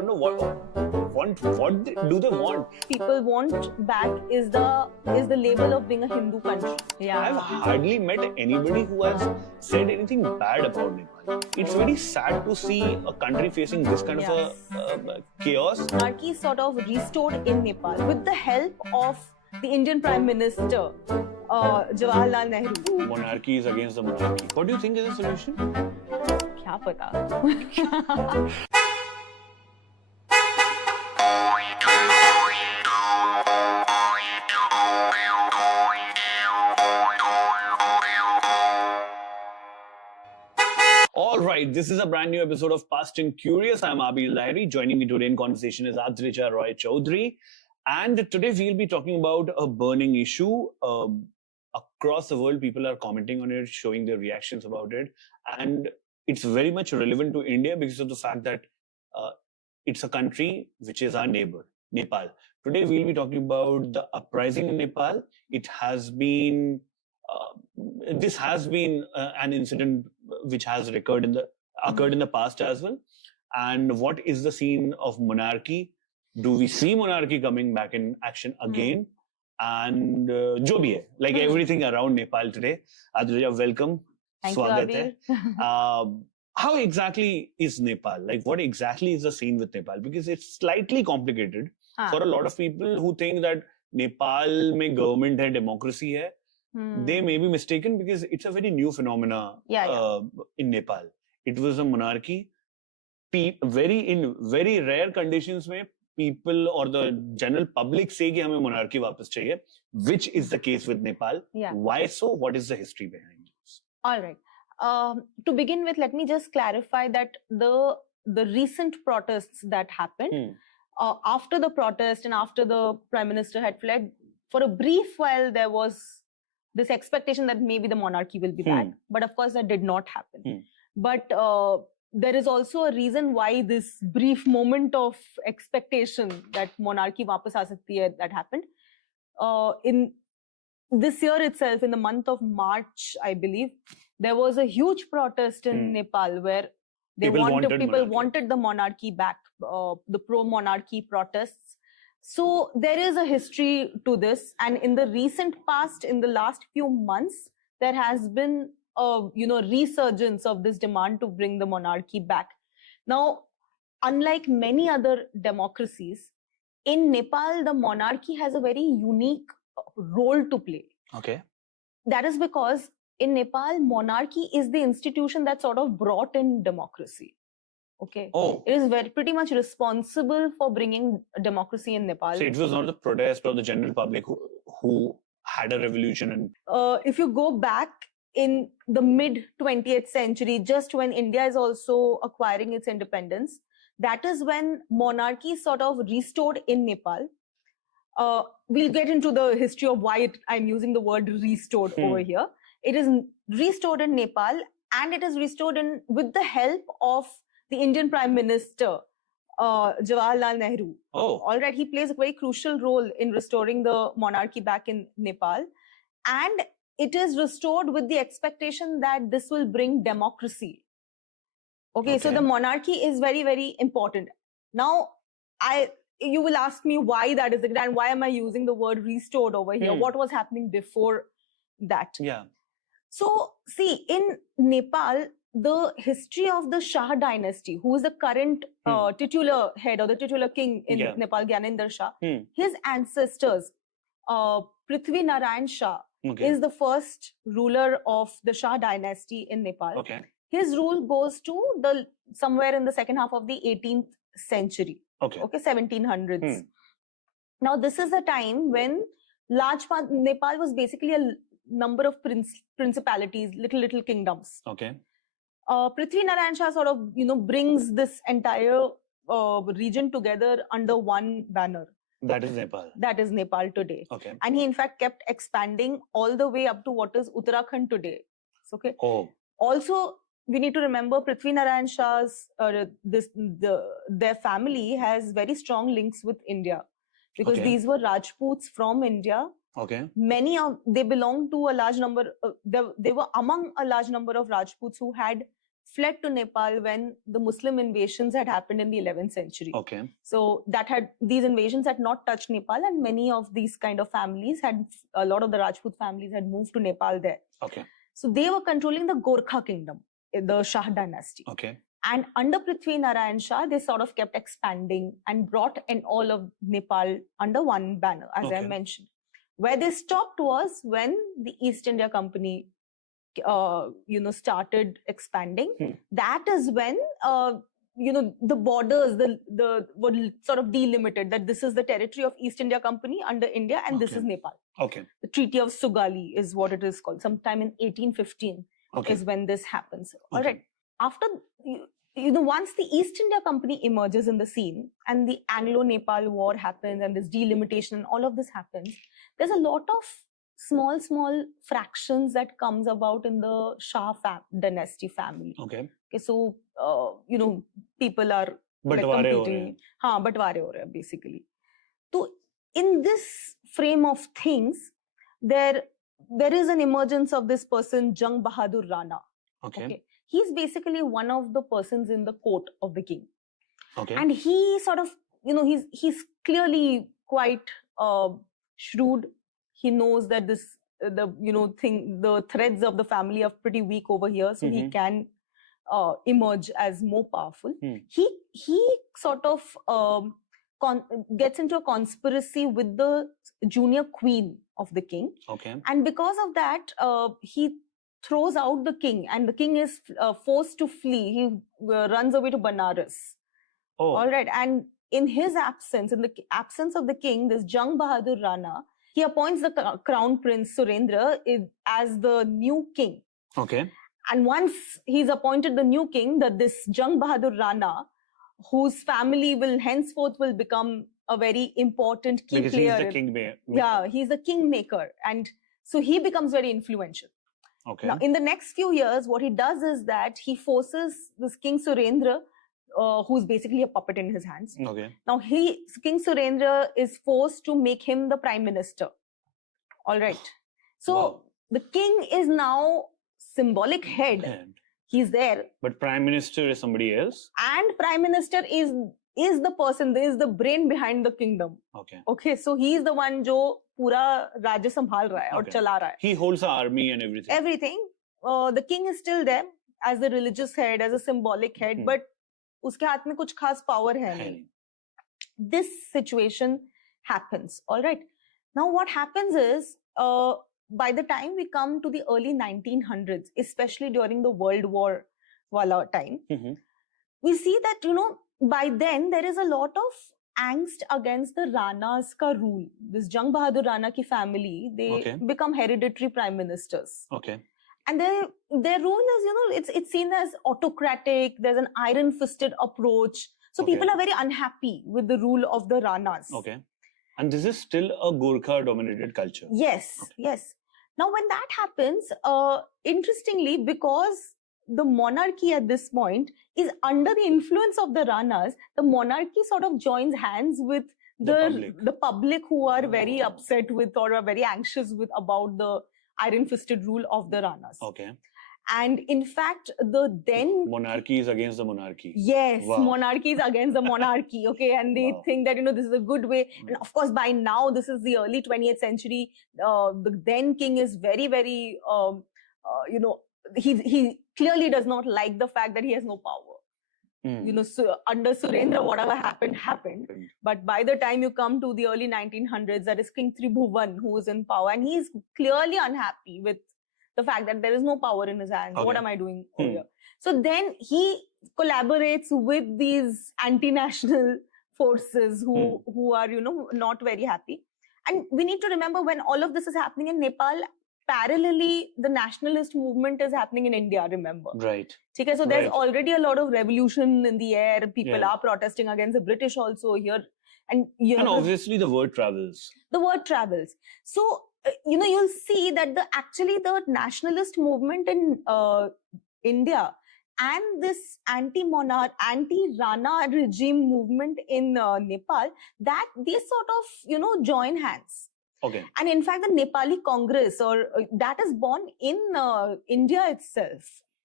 don't know what do they want. People want back is the label of being a Hindu country. Yeah. I've hardly met anybody who has said anything bad about Nepal. It's very sad to see a country facing this kind of a chaos. Monarchy is sort of restored in Nepal with the help of the Indian Prime Minister, Jawaharlal Nehru. Monarchy is against the monarchy. What do you think is the solution? क्या पता? Alright, this is a brand new episode of Past and Curious. I'm Abil Lahiri. Joining me today in conversation is Adrija Roy Chaudhary. And today we'll be talking about a burning issue. Across the world, people are commenting on it, showing their reactions about it. And it's very much relevant to India because of the fact that it's a country which is our neighbor, Nepal. Today we'll be talking about the uprising in Nepal. It has been, this has been an incident which has occurred in the past as well. And what is the scene of monarchy? Do we see monarchy coming back in action again? And jo bhi hai, like everything around Nepal today. Adrija, welcome. Thank Swagat you, hai. How exactly is Nepal? Like, what exactly is the scene with Nepal? Because it's slightly complicated for a lot of people who think that Nepal mein government hai, democracy hai. They may be mistaken because it's a very new phenomena in Nepal. It was a monarchy. In very rare conditions mein, people or the general public say कि हमें monarchy वापस चाहिए, which is the case with Nepal. Yeah. Why so? What is the history behind this? All right. To begin with, let me just clarify that the recent protests that happened, after the protest and after the Prime Minister had fled, for a brief while there was this expectation that maybe the monarchy will be back. But of course, that did not happen. But there is also a reason why this brief moment of expectation that monarchy वापस आ सकती है that happened. In this year itself, in the month of March, I believe, there was a huge protest in Nepal where people wanted the monarchy back, the pro-monarchy protests. So there is a history to this, and in the recent past, in the last few months, there has been a resurgence of this demand to bring the monarchy back. Now, unlike many other democracies, in Nepal, the monarchy has a very unique role to play. Okay. That is because in Nepal, monarchy is the institution that sort of brought in democracy. Okay. Oh. It is pretty much responsible for bringing democracy in Nepal. So it was not the protest or the general public who had a revolution. And if you go back in the mid 20th century, just when India is also acquiring its independence, that is when monarchy sort of restored in Nepal. We'll get into the history of why I'm using the word restored over here. It is restored in Nepal, and it is restored with the help of the Indian Prime Minister, Jawaharlal Nehru. Oh. All right, he plays a very crucial role in restoring the monarchy back in Nepal. And it is restored with the expectation that this will bring democracy. Okay, so the monarchy is very, very important. Now, you will ask me why that is, and why am I using the word restored over here? What was happening before that? Yeah. So, see, in Nepal, the history of the Shah dynasty, who is the current titular head or the titular king in Nepal, Gyanendra Shah, his ancestors, Prithvi Narayan Shah, is the first ruler of the Shah dynasty in Nepal. Okay. His rule goes to somewhere in the second half of the 18th century. Okay, 1700s. Now, this is a time when Nepal was basically a number of principalities, little kingdoms. Okay. Prithvi Narayan Shah sort of, brings this entire region together under one banner. That is Nepal. That is Nepal today. Okay. And he, in fact, kept expanding all the way up to what is Uttarakhand today. Okay. Oh. Also, we need to remember Prithvi Narayan Shah's, their family has very strong links with India. Because these were Rajputs from India. Okay. They belonged to a large number, they were among a large number of Rajputs who had fled to Nepal when the Muslim invasions had happened in the 11th century. Okay. So these invasions had not touched Nepal, and many of these kind of families a lot of the Rajput families had moved to Nepal there. Okay. So they were controlling the Gorkha kingdom, the Shah dynasty. Okay. And under Prithvi Narayan Shah, they sort of kept expanding and brought in all of Nepal under one banner, as I mentioned. Where they stopped was when the East India Company started expanding. That is when the borders were sort of delimited, that this is the territory of East India Company under India, and this is Nepal. Okay. The Treaty of Sugali is what it is called. Sometime in 1815 is when this happens. All right. After once the East India Company emerges in the scene and the Anglo-Nepal War happens and this delimitation and all of this happens, there's a lot of small fractions that comes about in the Shah dynasty family. Okay, so people are competing. Batware ho rahe basically. So in this frame of things, there is an emergence of this person, Jang Bahadur Rana. Okay. He's basically one of the persons in the court of the king. Okay. And he sort of, he's clearly quite shrewd. He knows that the threads of the family are pretty weak over here, so he can emerge as more powerful. He sort of gets into a conspiracy with the junior queen of the king. Okay. And because of that, he throws out the king, and the king is forced to flee. He runs away to Banaras. Oh. All right. And in his absence, in the absence of the king, this Jang Bahadur Rana, he appoints the crown prince Surendra as the new king. Okay. And once he's appointed the new king, this Jang Bahadur Rana, whose family will henceforth become a very important key player. He's the kingmaker. Yeah, he's the kingmaker. And so he becomes very influential. Okay. Now, in the next few years, what he does is that he forces this King Surendra, who's basically a puppet in his hands. Okay. Now, King Surendra is forced to make him the prime minister. All right. So the king is now symbolic head. He's there. But prime minister is somebody else? And prime minister is the person, is the brain behind the kingdom. Okay. Okay. So he is the one जो पूरा राज्य संभाल रहा है और चला रहा है. He holds the army and everything. Everything. The king is still there as the religious head, as a symbolic head, but उसके हाथ में कुछ खास power है नहीं. This situation happens. All right. Now what happens is, by the time we come to the early 1900s, especially during the World War wala time, we see that, by then there is a lot of angst against the Ranas ka rule. This Jang Bahadur Rana ki family, they become hereditary prime ministers. Okay. And their rule is, it's seen as autocratic. There's an iron-fisted approach. So people are very unhappy with the rule of the Ranas. Okay. And this is still a Gorkha-dominated culture. Yes, yes. Now, when that happens, interestingly, because the monarchy at this point is under the influence of the Ranas, the monarchy sort of joins hands with the public who are very upset with or are very anxious about the iron-fisted rule of the Ranas. Okay. And in fact, the then... Monarchy is against the monarchy. Yes, monarchy is against the monarchy. Okay, and they think that, this is a good way. And of course, by now, this is the early 20th century. The then king is very, very, he clearly does not like the fact that he has no power. So under Surendra, whatever happened. But by the time you come to the early 1900s, that is King Tribhuvan who is in power, and he is clearly unhappy with the fact that there is no power in his hands. Okay. What am I doing over here? So then he collaborates with these anti-national forces who are, not very happy. And we need to remember, when all of this is happening in Nepal, parallelly, the nationalist movement is happening in India, remember? Right. Okay, so there's already a lot of revolution in the air. People are protesting against the British also here. And obviously the word travels. The word travels. So, you'll see that the nationalist movement in India and this anti-Rana regime movement in Nepal, that they sort of, join hands. Okay. And in fact, the Nepali Congress, that is born in India itself.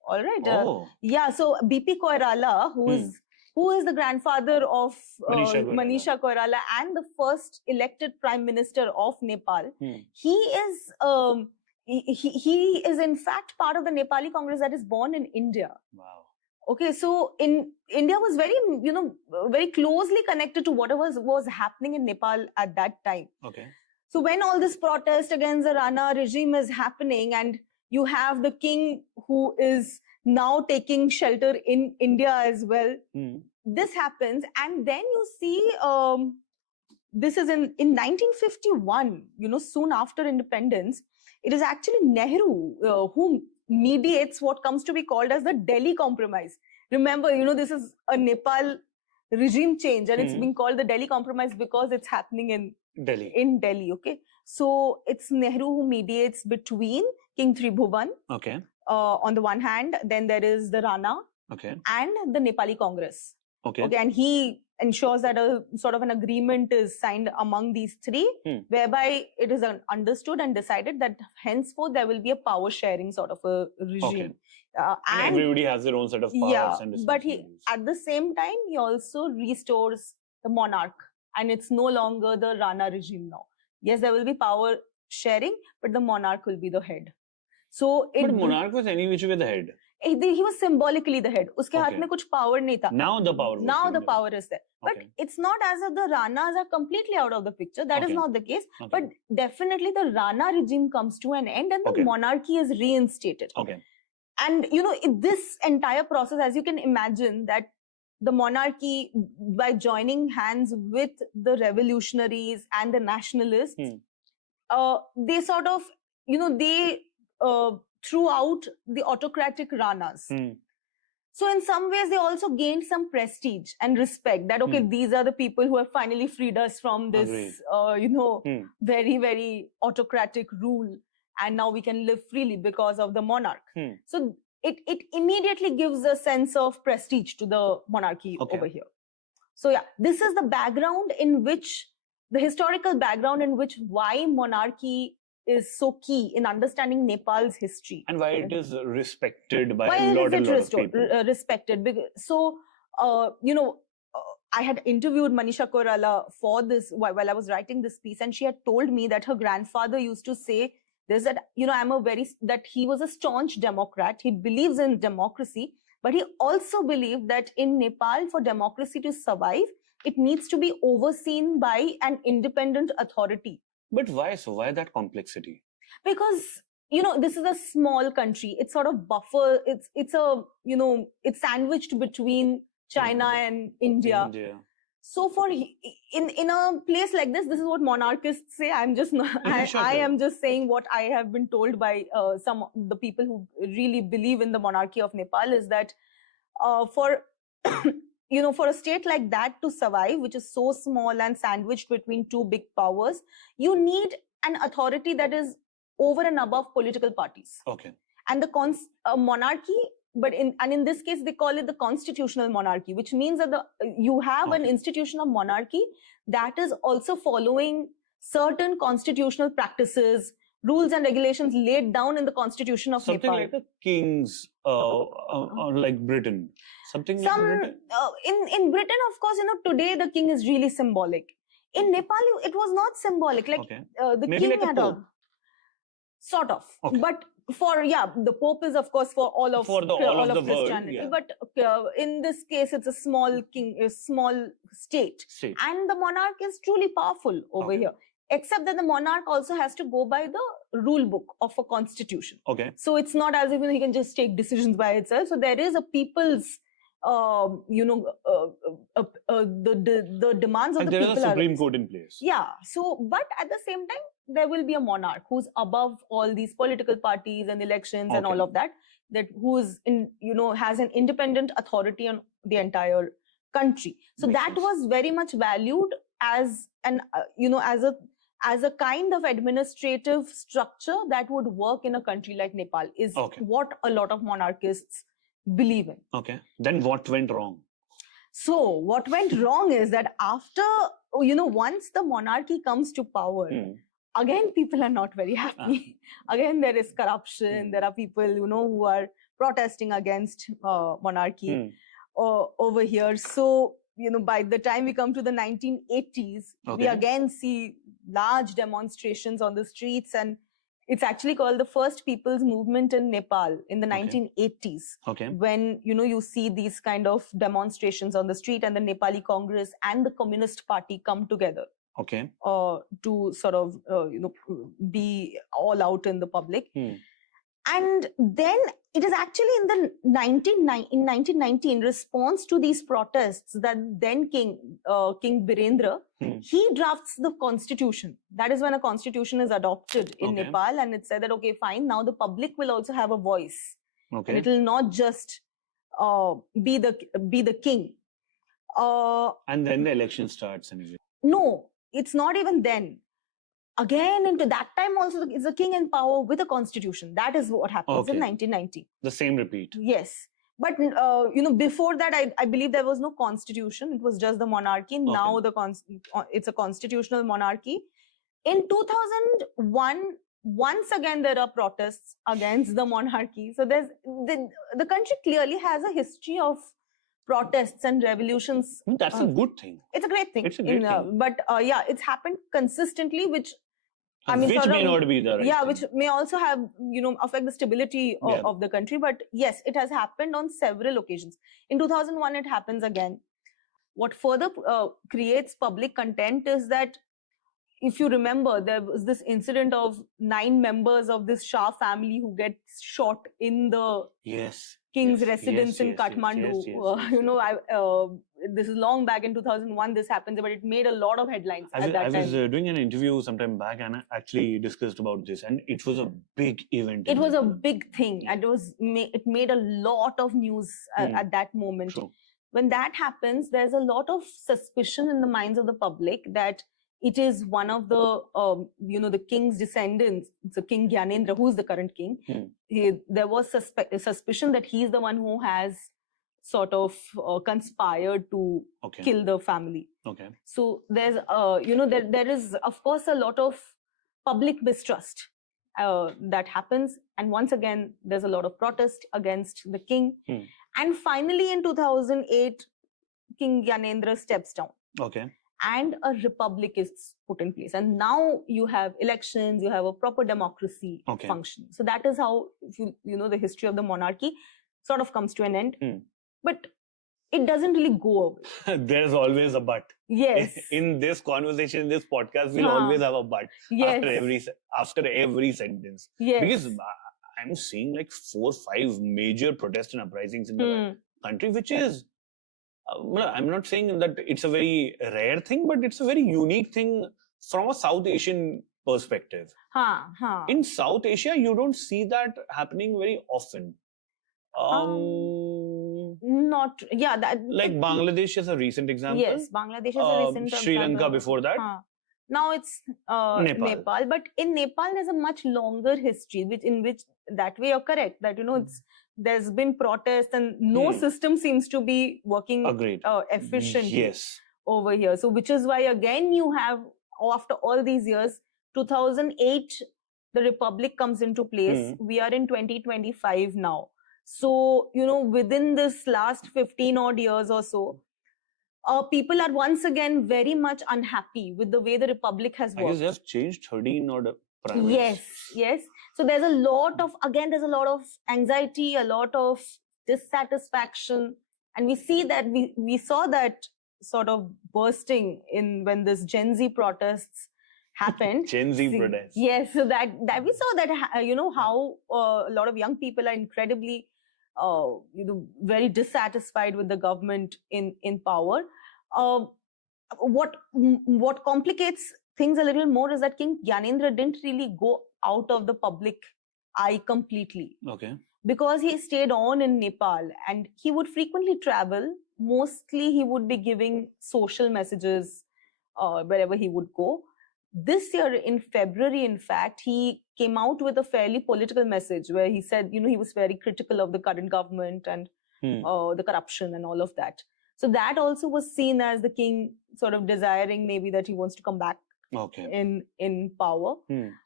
All right. Oh. Yeah. So BP Koirala, who is the grandfather of Manisha Koirala and the first elected prime minister of Nepal, he is he is in fact part of the Nepali Congress that is born in India. Wow. Okay, so in India was very, very closely connected to whatever was happening in Nepal at that time. Okay. So when all this protest against the Rana regime is happening, and you have the king who is now taking shelter in India as well, this happens, and then you see this is in 1951. Soon after independence, it is actually Nehru who mediates what comes to be called as the Delhi Compromise. Remember, this is a Nepal regime change, and it's being called the Delhi Compromise because it's happening in Delhi. Okay, so it's Nehru who mediates between King Tribhuvan, okay, on the one hand, then there is the Rana, okay, and the Nepali Congress. Okay, and he ensures that a sort of an agreement is signed among these three, whereby it is understood and decided that henceforth there will be a power sharing sort of a regime. And everybody has their own set of powers and responsibilities. But at the same time, he also restores the monarch, and it's no longer the Rana regime now. Yes, there will be power sharing, but the monarch will be the head. So but monarch was any which way the head. He was symbolically the head. Uske haath mein kuch power nahi tha. Now the power is there. But it's not as if the Ranas are completely out of the picture. That is not the case. But definitely the Rana regime comes to an end and the monarchy is reinstated. And this entire process, as you can imagine, that the monarchy, by joining hands with the revolutionaries and the nationalists, they sort of, they threw out the autocratic Ranas. So in some ways, they also gained some prestige and respect that, these are the people who have finally freed us from this, very, very autocratic rule. And now we can live freely because of the monarch. So it immediately gives a sense of prestige to the monarchy over here. So yeah, this is the background in which, the historical background in which why monarchy is so key in understanding Nepal's history. And why it is respected by a lot of people. Respected. So, I had interviewed Manisha Koirala for this while I was writing this piece, and she had told me that her grandfather used to say this, that, that he was a staunch Democrat. He believes in democracy, but he also believed that in Nepal, for democracy to survive, it needs to be overseen by an independent authority. But why so? Why that complexity? Because, this is a small country. It's sort of buffer. It's a, it's sandwiched between China and India. So in a place like this is what monarchists say. I'm just not, I am just saying what I have been told by some of the people who really believe in the monarchy of Nepal, is that for for a state like that to survive, which is so small and sandwiched between two big powers, you need an authority that is over and above political parties. And the monarchy, but in this case, they call it the constitutional monarchy, which means that you have an institution of monarchy that is also following certain constitutional practices, rules and regulations laid down in the constitution of Nepal. Something like the kings, like Britain. Something like Britain? In Britain, of course, today the king is really symbolic. In Nepal, it was not symbolic. Like the maybe king like had a sort of. But the Pope is, of course, for all of Christianity. World, But in this case, it's a small small state. And the monarch is truly powerful over here. Except that the monarch also has to go by the rule book of a constitution. So it's not as if he can just take decisions by itself. So there is a people's, the demands of the people. There is a Supreme Court in place. Yeah. So, but at the same time, there will be a monarch who's above all these political parties and elections and all of that. That who is has an independent authority on the entire country. So that was very much valued as an as a kind of administrative structure that would work in a country like Nepal, is what a lot of monarchists believe in. Then what went wrong? So what went wrong is that after, once the monarchy comes to power, again, people are not very happy. Again, there is corruption. There are people, who are protesting against monarchy over here. So, by the time we come to the 1980s, we again see large demonstrations on the streets, and it's actually called the first people's movement in Nepal in the 1980s. When, you see these kind of demonstrations on the street, and the Nepali Congress and the Communist Party come together. To sort of, be all out in the public. And then it is actually in the 1990, in response to these protests, that then King Birendra, he drafts the constitution. That is when a constitution is adopted in Nepal, and it said that, okay, fine, now the public will also have a voice. And it will not just be the king. And then the election starts. No, it's not even then. Again, into that time also is a king in power with a constitution. That is what happens in 1990. The same repeat. Yes. But, before that, I believe there was no constitution. It was just the monarchy. Now it's a constitutional monarchy. In 2001, once again, there are protests against the monarchy. So there's the country clearly has a history of protests and revolutions. That's a good thing. It's a great thing. It's a great thing. But it's happened consistently, which which may not be the right thing. Which may also have, affect the stability of the country. But yes, it has happened on several occasions. In 2001, it happens again. What further creates public content is that, if you remember, there was this incident of 9 members of this Shah family who get shot in the king's residence in Kathmandu. This is long back in 2001 this happened, but it made a lot of headlines at that time. I was doing an interview sometime back, and I actually discussed about this, and it was a big event. It was a big thing, and it made a lot of news at that moment. True. When that happens, there's a lot of suspicion in the minds of the public that it is one of the, the king's descendants. It's a King Gyanendra, who is the current king. There was suspicion that he's the one who has sort of conspired to kill the family. So there's, there is, of course, a lot of public mistrust that happens. And once again, there's a lot of protest against the king. And finally, in 2008, King Gyanendra steps down. And a republic is put in place. And now you have elections, you have a proper democracy functioning. So that is how, the history of the monarchy sort of comes to an end. But it doesn't really go away. There's always a but. Yes. In this conversation, in this podcast, we'll always have a but after every sentence. Yes. Because I'm seeing like 4 or 5 major protests and uprisings in the country, which is, I'm not saying that it's a very rare thing, but it's a very unique thing from a South Asian perspective. In South Asia, you don't see that happening very often. Like Bangladesh is a recent example. Yes, Bangladesh is a recent example. Sri Lanka before that. Now it's Nepal. But in Nepal, there's a much longer history, in which that way you're correct, that, there's been protests and no system seems to be working efficiently over here. So which is why, again, you have, after all these years, 2008, the Republic comes into place. We are in 2025 now. So, within this last 15 odd years or so, people are once again very much unhappy with the way the Republic has worked. I guess just changed 13 odd prime ministers. Yes. So there's a lot of anxiety, a lot of dissatisfaction. And we see that, we saw that sort of bursting when this Gen Z protests happened. Gen Z protests. Yes, so that we saw that, how a lot of young people are incredibly, very dissatisfied with the government in power. What complicates things a little more is that King Gyanendra didn't really go out of the public eye completely. Because he stayed on in Nepal, and he would frequently travel. Mostly he would be giving social messages wherever he would go. This year in February, in fact, he came out with a fairly political message where he said, he was very critical of the current government and the corruption and all of that. So that also was seen as the king sort of desiring maybe that he wants to come back in power.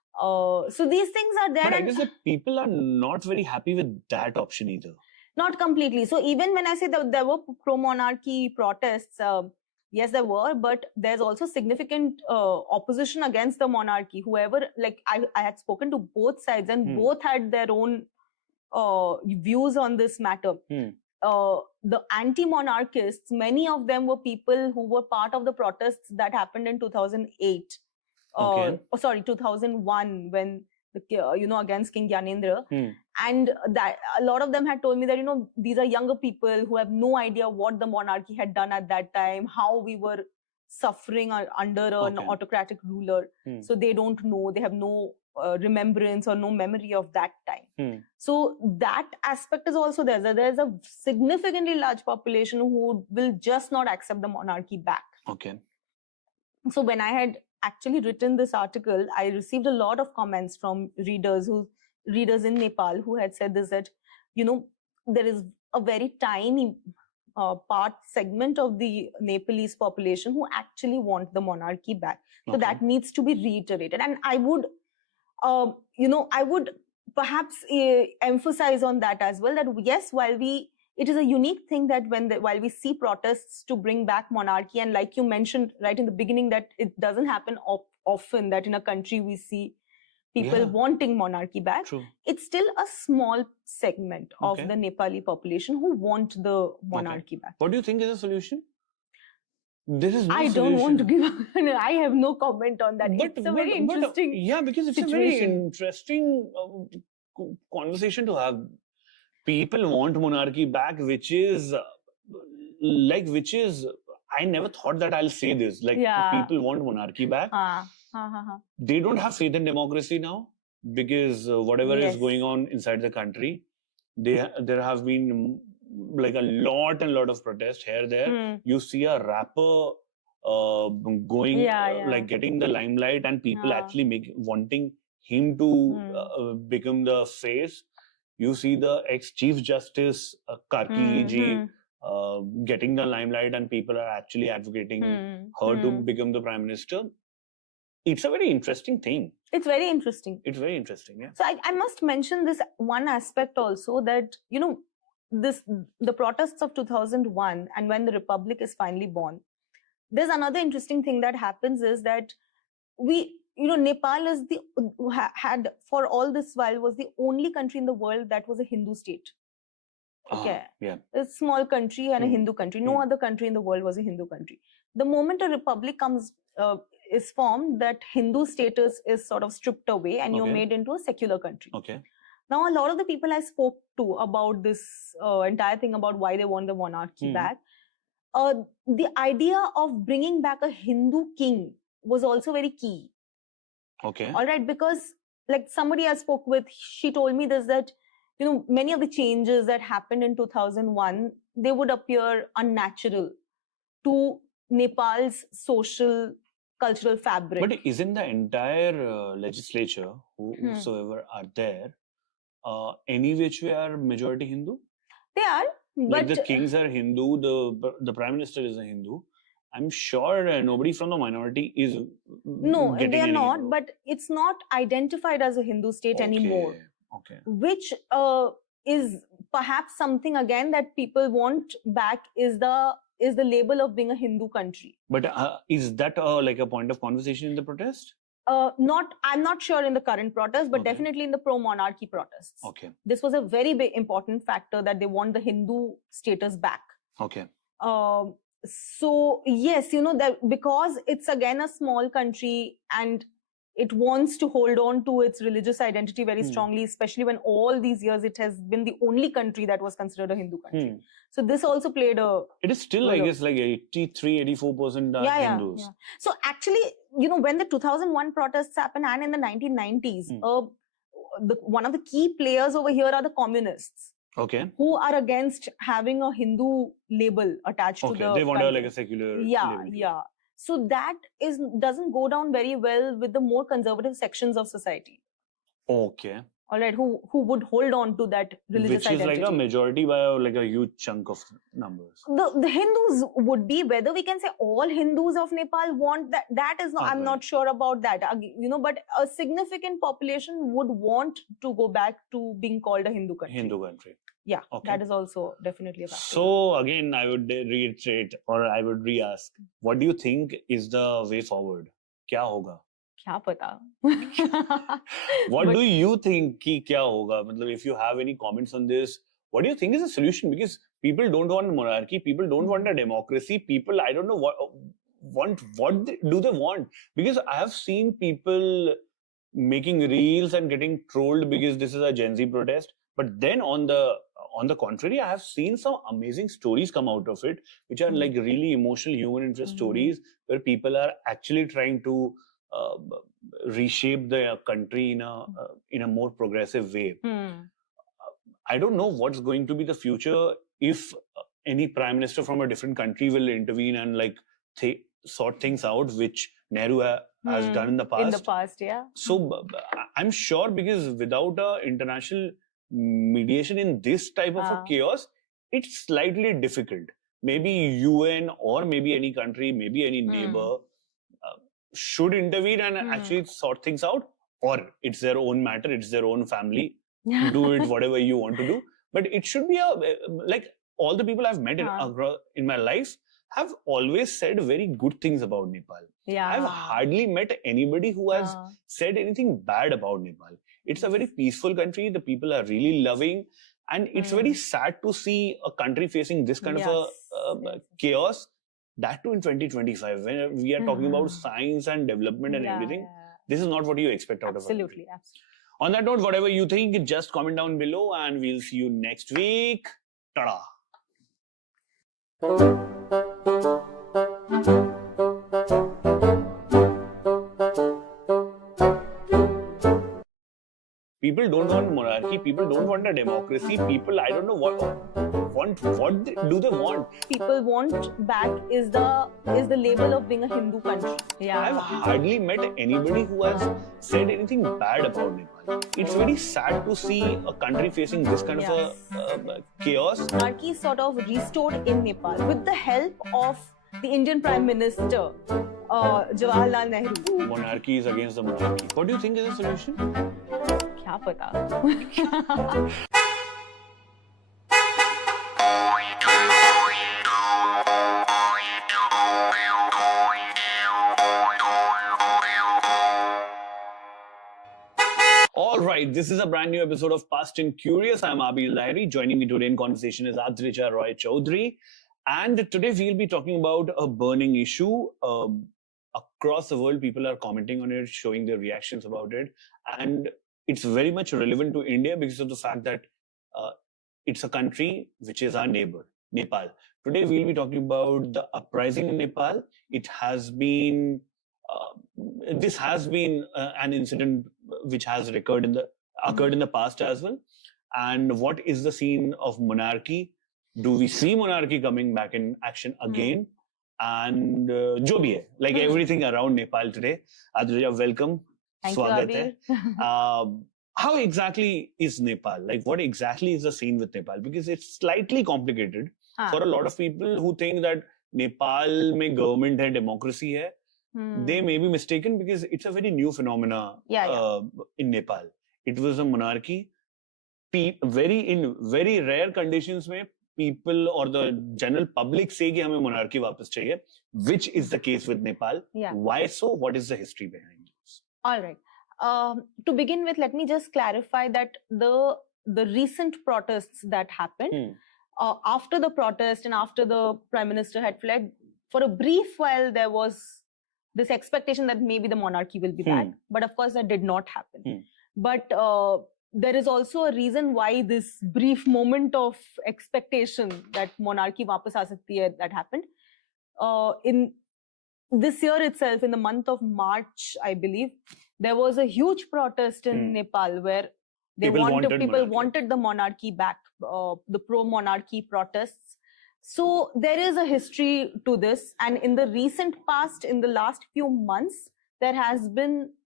So these things are there. But I and guess the people are not very happy with that option either. Not completely. So even when I say that there were pro-monarchy protests, yes, there were, but there's also significant opposition against the monarchy. Whoever, like I had spoken to both sides, and both had their own views on this matter. The anti-monarchists, many of them were people who were part of the protests that happened in 2008. 2001, when against King Gyanendra. And that a lot of them had told me that these are younger people who have no idea what the monarchy had done at that time, how we were suffering under an autocratic ruler. So they don't know, they have no remembrance or no memory of that time. So that aspect is also there. There's a significantly large population who will just not accept the monarchy back. So when I had actually written this article, I received a lot of comments from readers in Nepal who had said this, that there is a very tiny segment of the Nepalese population who actually want the monarchy back. So that needs to be reiterated. And I would I would perhaps emphasize on that as well, that yes, it is a unique thing that while we see protests to bring back monarchy, and like you mentioned right in the beginning, that it doesn't happen often that in a country we see people wanting monarchy back. True. It's still a small segment of the Nepali population who want the monarchy back. What do you think is the solution? There is no I solution. don't want to give. I have no comment on that. It's a very interesting. Because it's situation. A very interesting conversation to have. People want monarchy back, which is I never thought that I'll say this. People want monarchy back. They don't have faith in democracy now, because whatever is going on inside the country, there have been a lot of protests here, there. You see a rapper going, getting the limelight, and people actually wanting him to become the face. You see the ex-Chief Justice, Karki ji, getting the limelight, and people are actually advocating her to become the Prime Minister. It's a very interesting thing. It's very interesting. It's very interesting, yeah. So I must mention this one aspect also, that, the protests of 2001, and when the Republic is finally born, there's another interesting thing that happens is that Nepal is had for all this while was the only country in the world that was a Hindu state. A small country and a Hindu country. No other country in the world was a Hindu country. The moment a republic is formed, that Hindu status is sort of stripped away, and you're made into a secular country. Now, a lot of the people I spoke to about this entire thing, about why they want the monarchy back, the idea of bringing back a Hindu king was also very key. All right, because like somebody I spoke with, she told me this, that many of the changes that happened in 2001, they would appear unnatural to Nepal's social cultural fabric. But isn't the entire legislature, whosoever are there, any which way are majority Hindu? They are. But the kings are Hindu, the Prime Minister is a Hindu. I'm sure nobody from the minority is. No, they are not, but it's not identified as a Hindu state anymore. Which is perhaps something again that people want back, is the label of being a Hindu country. But is that a point of conversation in the protest? I'm not sure in the current protest, but definitely in the pro-monarchy protests. This was a very big important factor, that they want the Hindu status back. So yes, that because it's again a small country and it wants to hold on to its religious identity very strongly, especially when all these years it has been the only country that was considered a Hindu country. So this also played a... It is still, I guess, 83-84% are Hindus. So actually, when the 2001 protests happened, and in the 1990s, one of the key players over here are the communists. Who are against having a Hindu label attached to the... They want a secular label. So that doesn't go down very well with the more conservative sections of society. All all right, who would hold on to that religious Which identity. is like a majority by like a huge chunk of numbers. The Hindus would be, whether we can say all Hindus of Nepal want that, that is not, I'm not sure about that, but a significant population would want to go back to being called a Hindu country. Yeah, that is also definitely a factor. So again, I would reiterate, or I would re-ask, what do you think is the way forward? Kya hoga? Kya pata? What do you think ki kya hoga? If you have any comments on this, what do you think is the solution? Because people don't want monarchy, people don't want a democracy, people, I don't know what do they want? Because I have seen people making reels and getting trolled because this is a Gen Z protest. But then on the contrary, I have seen some amazing stories come out of it, which are like really emotional human interest stories where people are actually trying to reshape the country in a more progressive way. I don't know what's going to be the future if any prime minister from a different country will intervene and like sort things out, which Nehru has done in the past. In the past, yeah. So I'm sure, because without international mediation in this type of a chaos, it's slightly difficult. Maybe UN or maybe any country, maybe any neighbor should intervene and actually sort things out, or it's their own matter, it's their own family. Do it whatever you want to do. But it should be like all the people I've met in my life have always said very good things about Nepal. Yeah. I've hardly met anybody who has said anything bad about Nepal. It's a very peaceful country. The people are really loving. And it's very sad to see a country facing this kind of a chaos, that too in 2025, when we are talking about science and development and everything. This is not what you expect out of a country. Absolutely. On that note, whatever you think, just comment down below and we'll see you next week. Ta-da! People don't want monarchy, people don't want a democracy, people, I don't know what do they want? People want back is the label of being a Hindu country. Yeah. I've hardly met anybody who has said anything bad about Nepal. It's very sad to see a country facing this kind of a chaos. Monarchy is sort of restored in Nepal with the help of the Indian Prime Minister, Jawaharlal Nehru. Monarchy is against the monarchy. What do you think is the solution? Kya pata? Alright, this is a brand new episode of Past and Curious. I'm Abil Lahiri. Joining me today in conversation is Adrija Roy Chaudhary. And today we'll be talking about a burning issue. Across the world, people are commenting on it, showing their reactions about it. And it's very much relevant to India because of the fact that it's a country which is our neighbor, Nepal. Today we'll be talking about the uprising in Nepal. It has been, this has been an incident which has occurred in the past as well. And what is the scene of monarchy? Do we see monarchy coming back in action again? And jo bhi hai, like everything around Nepal today. Adrija, welcome. Thank Swagat you, hai. How exactly is Nepal? Like, what exactly is the scene with Nepal? Because it's slightly complicated for a lot of people who think that Nepal mein government hai, democracy hai. They may be mistaken because it's a very new phenomena in Nepal. It was a monarchy. In very rare conditions mein, people or the general public say कि हमें monarchy वापस चाहिए, which is the case with Nepal. Why so? What is the history behind this? All right. To begin with, let me just clarify that the recent protests that happened, after the protest and after the Prime Minister had fled, for a brief while there was this expectation that maybe the monarchy will be back. But of course, that did not happen. But there is also a reason why this brief moment of expectation that monarchy वापस आ सकती है that happened. In this year itself, in the month of March, I believe, there was a huge protest in Nepal where people wanted the monarchy back, the pro-monarchy protests. So there is a history to this, and in the recent past, in the last few months, there has been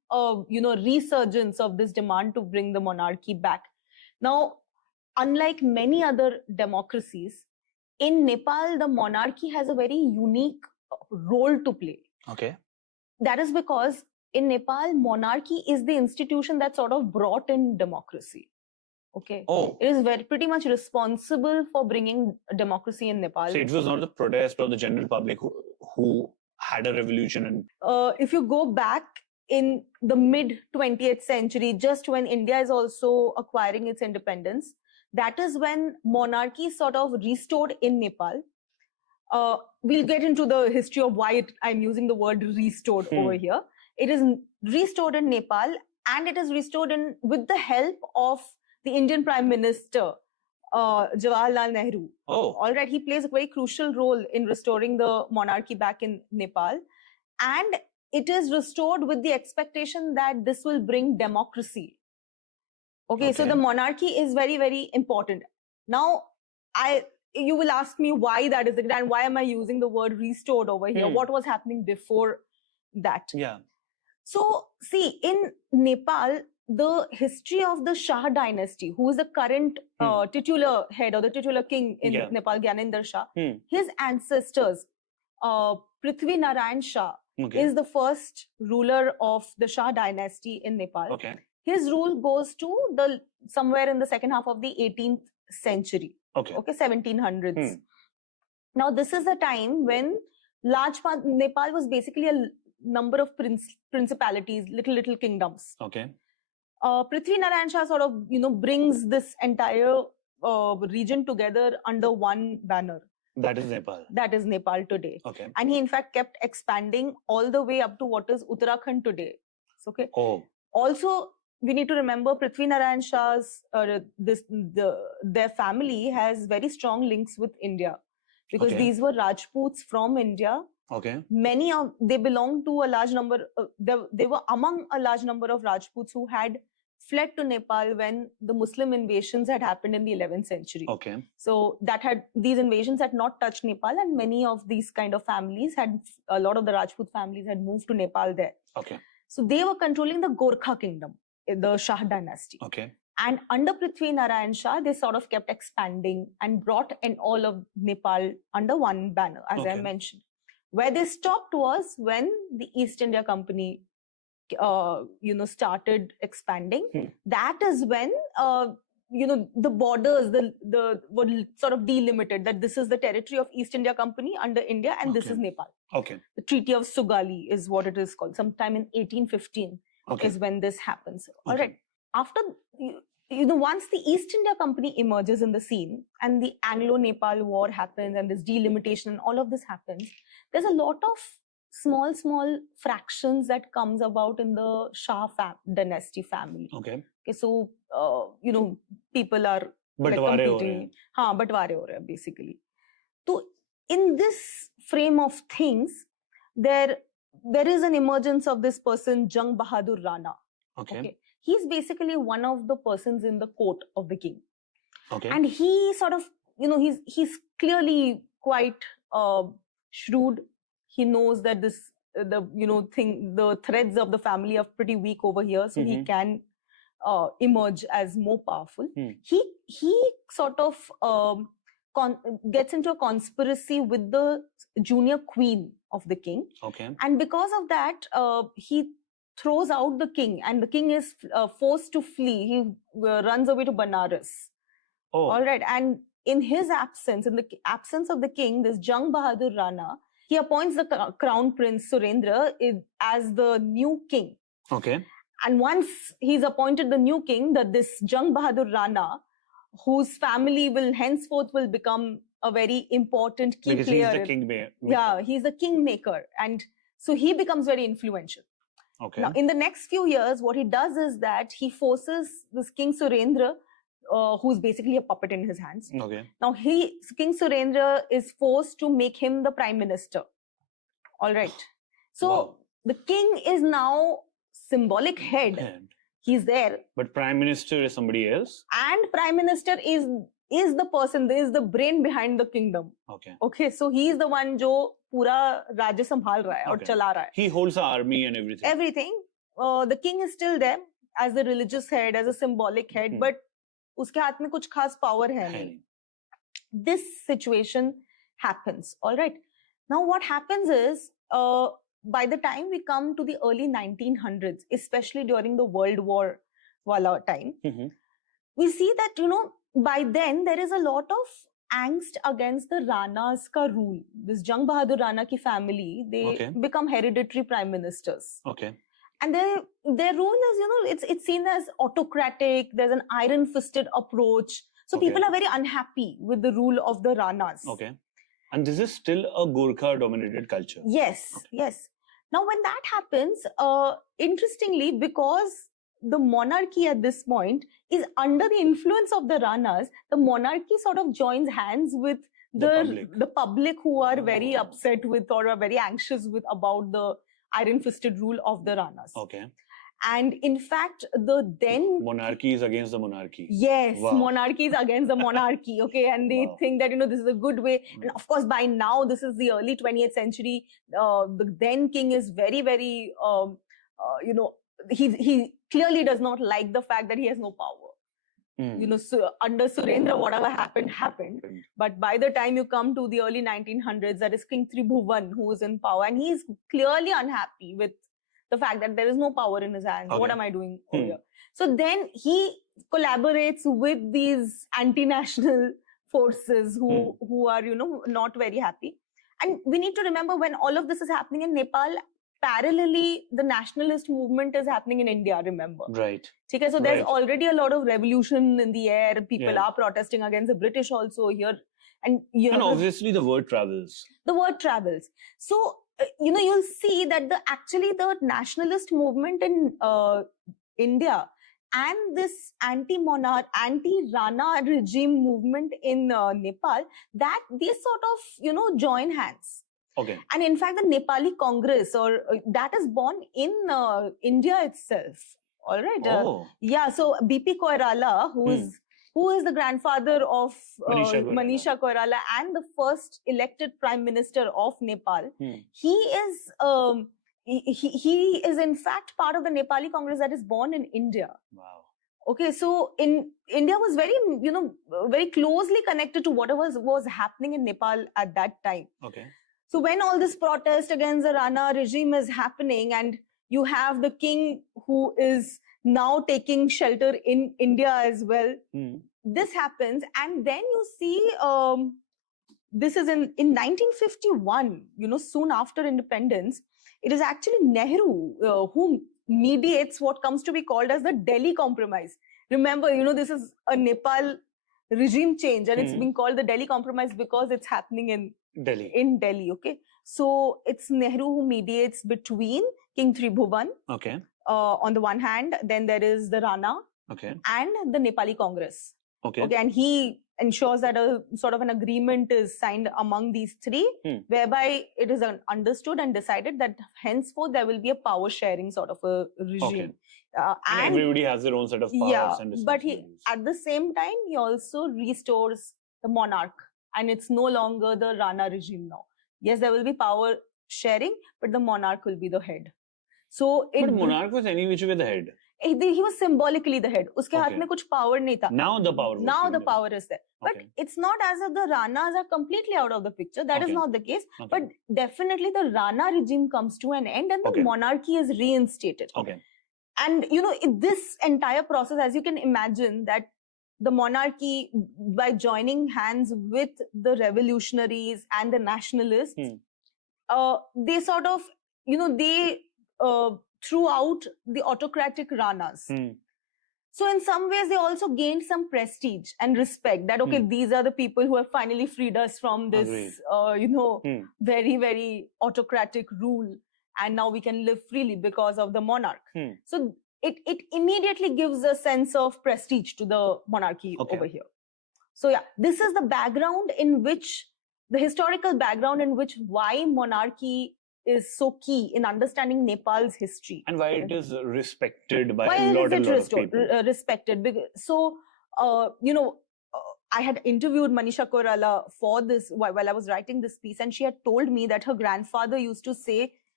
resurgence of this demand to bring the monarchy back. Now, unlike many other democracies, in Nepal, the monarchy has a very unique role to play. Okay. That is because in Nepal, monarchy is the institution that sort of brought in democracy. Okay. Oh. It is pretty much responsible for bringing democracy in Nepal. So it was not the protest or the general public who had a revolution. And if you go back in the mid 20th century, just when India is also acquiring its independence, that is when monarchy sort of restored in Nepal. We'll get into the history of why I'm using the word restored over here. It is restored in Nepal, and it is restored with the help of the Indian Prime Minister, Jawaharlal Nehru. Oh. All right, he plays a very crucial role in restoring the monarchy back in Nepal. And it is restored with the expectation that this will bring democracy. Okay, so the monarchy is very, very important. Now, you will ask me why that is, and why am I using the word restored over here? What was happening before that? Yeah. So, see, in Nepal, the history of the Shah dynasty, who is the current titular head or the titular king in Nepal, Gyanendra Shah, his ancestors, Prithvi Narayan Shah, is the first ruler of the Shah dynasty in Nepal. Okay. His rule goes to somewhere in the second half of the 18th century. Okay, 1700s. Now, this is a time when Nepal was basically a number of principalities, little kingdoms. Okay. Prithvi Narayan Shah sort of, brings this entire region together under one banner. That is Nepal. That is Nepal today. Okay. And he, in fact, kept expanding all the way up to what is Uttarakhand today. Okay. Oh. Also, we need to remember Prithvi Narayan Shah's their family has very strong links with India, because these were Rajputs from India. Okay. They belong to a large number. They were among a large number of Rajputs who had fled to Nepal when the Muslim invasions had happened in the 11th century. Okay. So these invasions had not touched Nepal, and many of these kind of families a lot of the Rajput families had moved to Nepal there. Okay. So they were controlling the Gorkha kingdom, the Shah dynasty. Okay. And under Prithvi Narayan Shah, they sort of kept expanding and brought in all of Nepal under one banner, as I mentioned. Where they stopped was when the East India Company, started expanding. That is when, the borders, were sort of delimited, that this is the territory of East India Company under India, and this is Nepal. Okay. The Treaty of Sugali is what it is called. Sometime in 1815 is when this happens. All right. After, once the East India Company emerges in the scene and the Anglo-Nepal War happens and this delimitation and all of this happens, there's a lot of small fractions that comes about in the Shah dynasty family. Okay, so, people are competing. Batware ho rahe, basically. So, in this frame of things, there is an emergence of this person, Jang Bahadur Rana. Okay. He's basically one of the persons in the court of the king. Okay. And he sort of, he's clearly quite shrewd. He knows that the threads of the family are pretty weak over here, so he can emerge as more powerful. He sort of gets into a conspiracy with the junior queen of the king. Okay. And because of that, he throws out the king, and the king is forced to flee. He runs away to Banaras. Oh. All right. And in his absence, in the absence of the king, this Jang Bahadur Rana, he appoints the crown prince Surendra as the new king. Okay. And once he's appointed the new king, this Jang Bahadur Rana, whose family henceforth will become a very important key player. Because he's the king. Yeah, he's the kingmaker. And so he becomes very influential. Okay. Now, in the next few years, what he does is that he forces this King Surendra, who's basically a puppet in his hands. Okay. Now, King Surendra is forced to make him the prime minister. All right. So, the king is now symbolic head. He's there. But prime minister is somebody else? And prime minister is the person, is the brain behind the kingdom. Okay. Okay. So, he is the one jo pura rajya sambhal raha hai aur chala raha hai. He holds the army and everything. Everything. the king is still there as the religious head, as a symbolic head, but uske haath mein kuch khas power hai nahi. This situation happens. All right. Now what happens is, by the time we come to the early 1900s, especially during the World War wala time, we see that, by then there is a lot of angst against the Ranas ka rule. This Jang Bahadur Rana ki family, they become hereditary prime ministers. And their rule is, it's seen as autocratic. There's an iron-fisted approach. So people are very unhappy with the rule of the Ranas. And this is still a Gurkha-dominated culture. Yes, yes. Now, when that happens, interestingly, because the monarchy at this point is under the influence of the Ranas, the monarchy sort of joins hands with the public who are very upset with or are very anxious with about the iron-fisted rule of the Ranas. And in fact, the then... Monarchy is against the monarchy. Yes, monarchy is against the monarchy, and they think that, this is a good way. And of course, by now, this is the early 20th century. The then king is very, very, he clearly does not like the fact that he has no power. So under Surendra, whatever happened. But by the time you come to the early 1900s, there is King Tribhuvan who is in power, and he's clearly unhappy with the fact that there is no power in his hands. What am I doing here? So then he collaborates with these anti-national forces who are, not very happy. And we need to remember, when all of this is happening in Nepal, parallelly, the nationalist movement is happening in India, remember? Right. Okay, so there's already a lot of revolution in the air. People are protesting against the British also here. And obviously the word travels. The word travels. So, you'll see that actually the nationalist movement in India and this anti-monarch, anti-Rana regime movement in Nepal, that they sort of, join hands. And in fact, the Nepali Congress, that is born in India itself. All right. So BP Koirala, who is the grandfather of Manisha Koirala and the first elected prime minister of Nepal, he is in fact part of the Nepali Congress that is born in India. Okay, so India was very, very closely connected to whatever was happening in Nepal at that time. So when all this protest against the Rana regime is happening, and you have the king who is now taking shelter in India as well, this happens. And then you see, this is in 1951, soon after independence, it is actually Nehru who mediates what comes to be called as the Delhi Compromise. Remember, this is a Nepal regime change, and it's being called the Delhi Compromise because it's happening in Delhi. Okay, so it's Nehru who mediates between King Tribhuvan on the one hand, then there is the Rana and the Nepali Congress. And he ensures that a sort of an agreement is signed among these three, whereby it is understood and decided that henceforth there will be a power sharing sort of a regime. And everybody has their own set of powers and responsibilities. But at the same time, he also restores the monarch, and it's no longer the Rana regime now. Yes, there will be power sharing, but the monarch will be the head. So but monarch was any which way the head. He was symbolically the head. Uske haath mein kuch power nahi tha. Now the power is there. But it's not as if the Ranas are completely out of the picture. That is not the case. But definitely the Rana regime comes to an end and the monarchy is reinstated. And this entire process, as you can imagine, that the monarchy, by joining hands with the revolutionaries and the nationalists, they sort of, they threw out the autocratic Ranas. So in some ways, they also gained some prestige and respect that, these are the people who have finally freed us from this, very, very autocratic rule. And now we can live freely because of the monarch. So it immediately gives a sense of prestige to the monarchy over here. So yeah, this is the background in which, the historical background in which why monarchy is so key in understanding Nepal's history. And why it is respected by a lot of people. Respected. So, I had interviewed Manisha Koirala for this while I was writing this piece, and she had told me that her grandfather used to say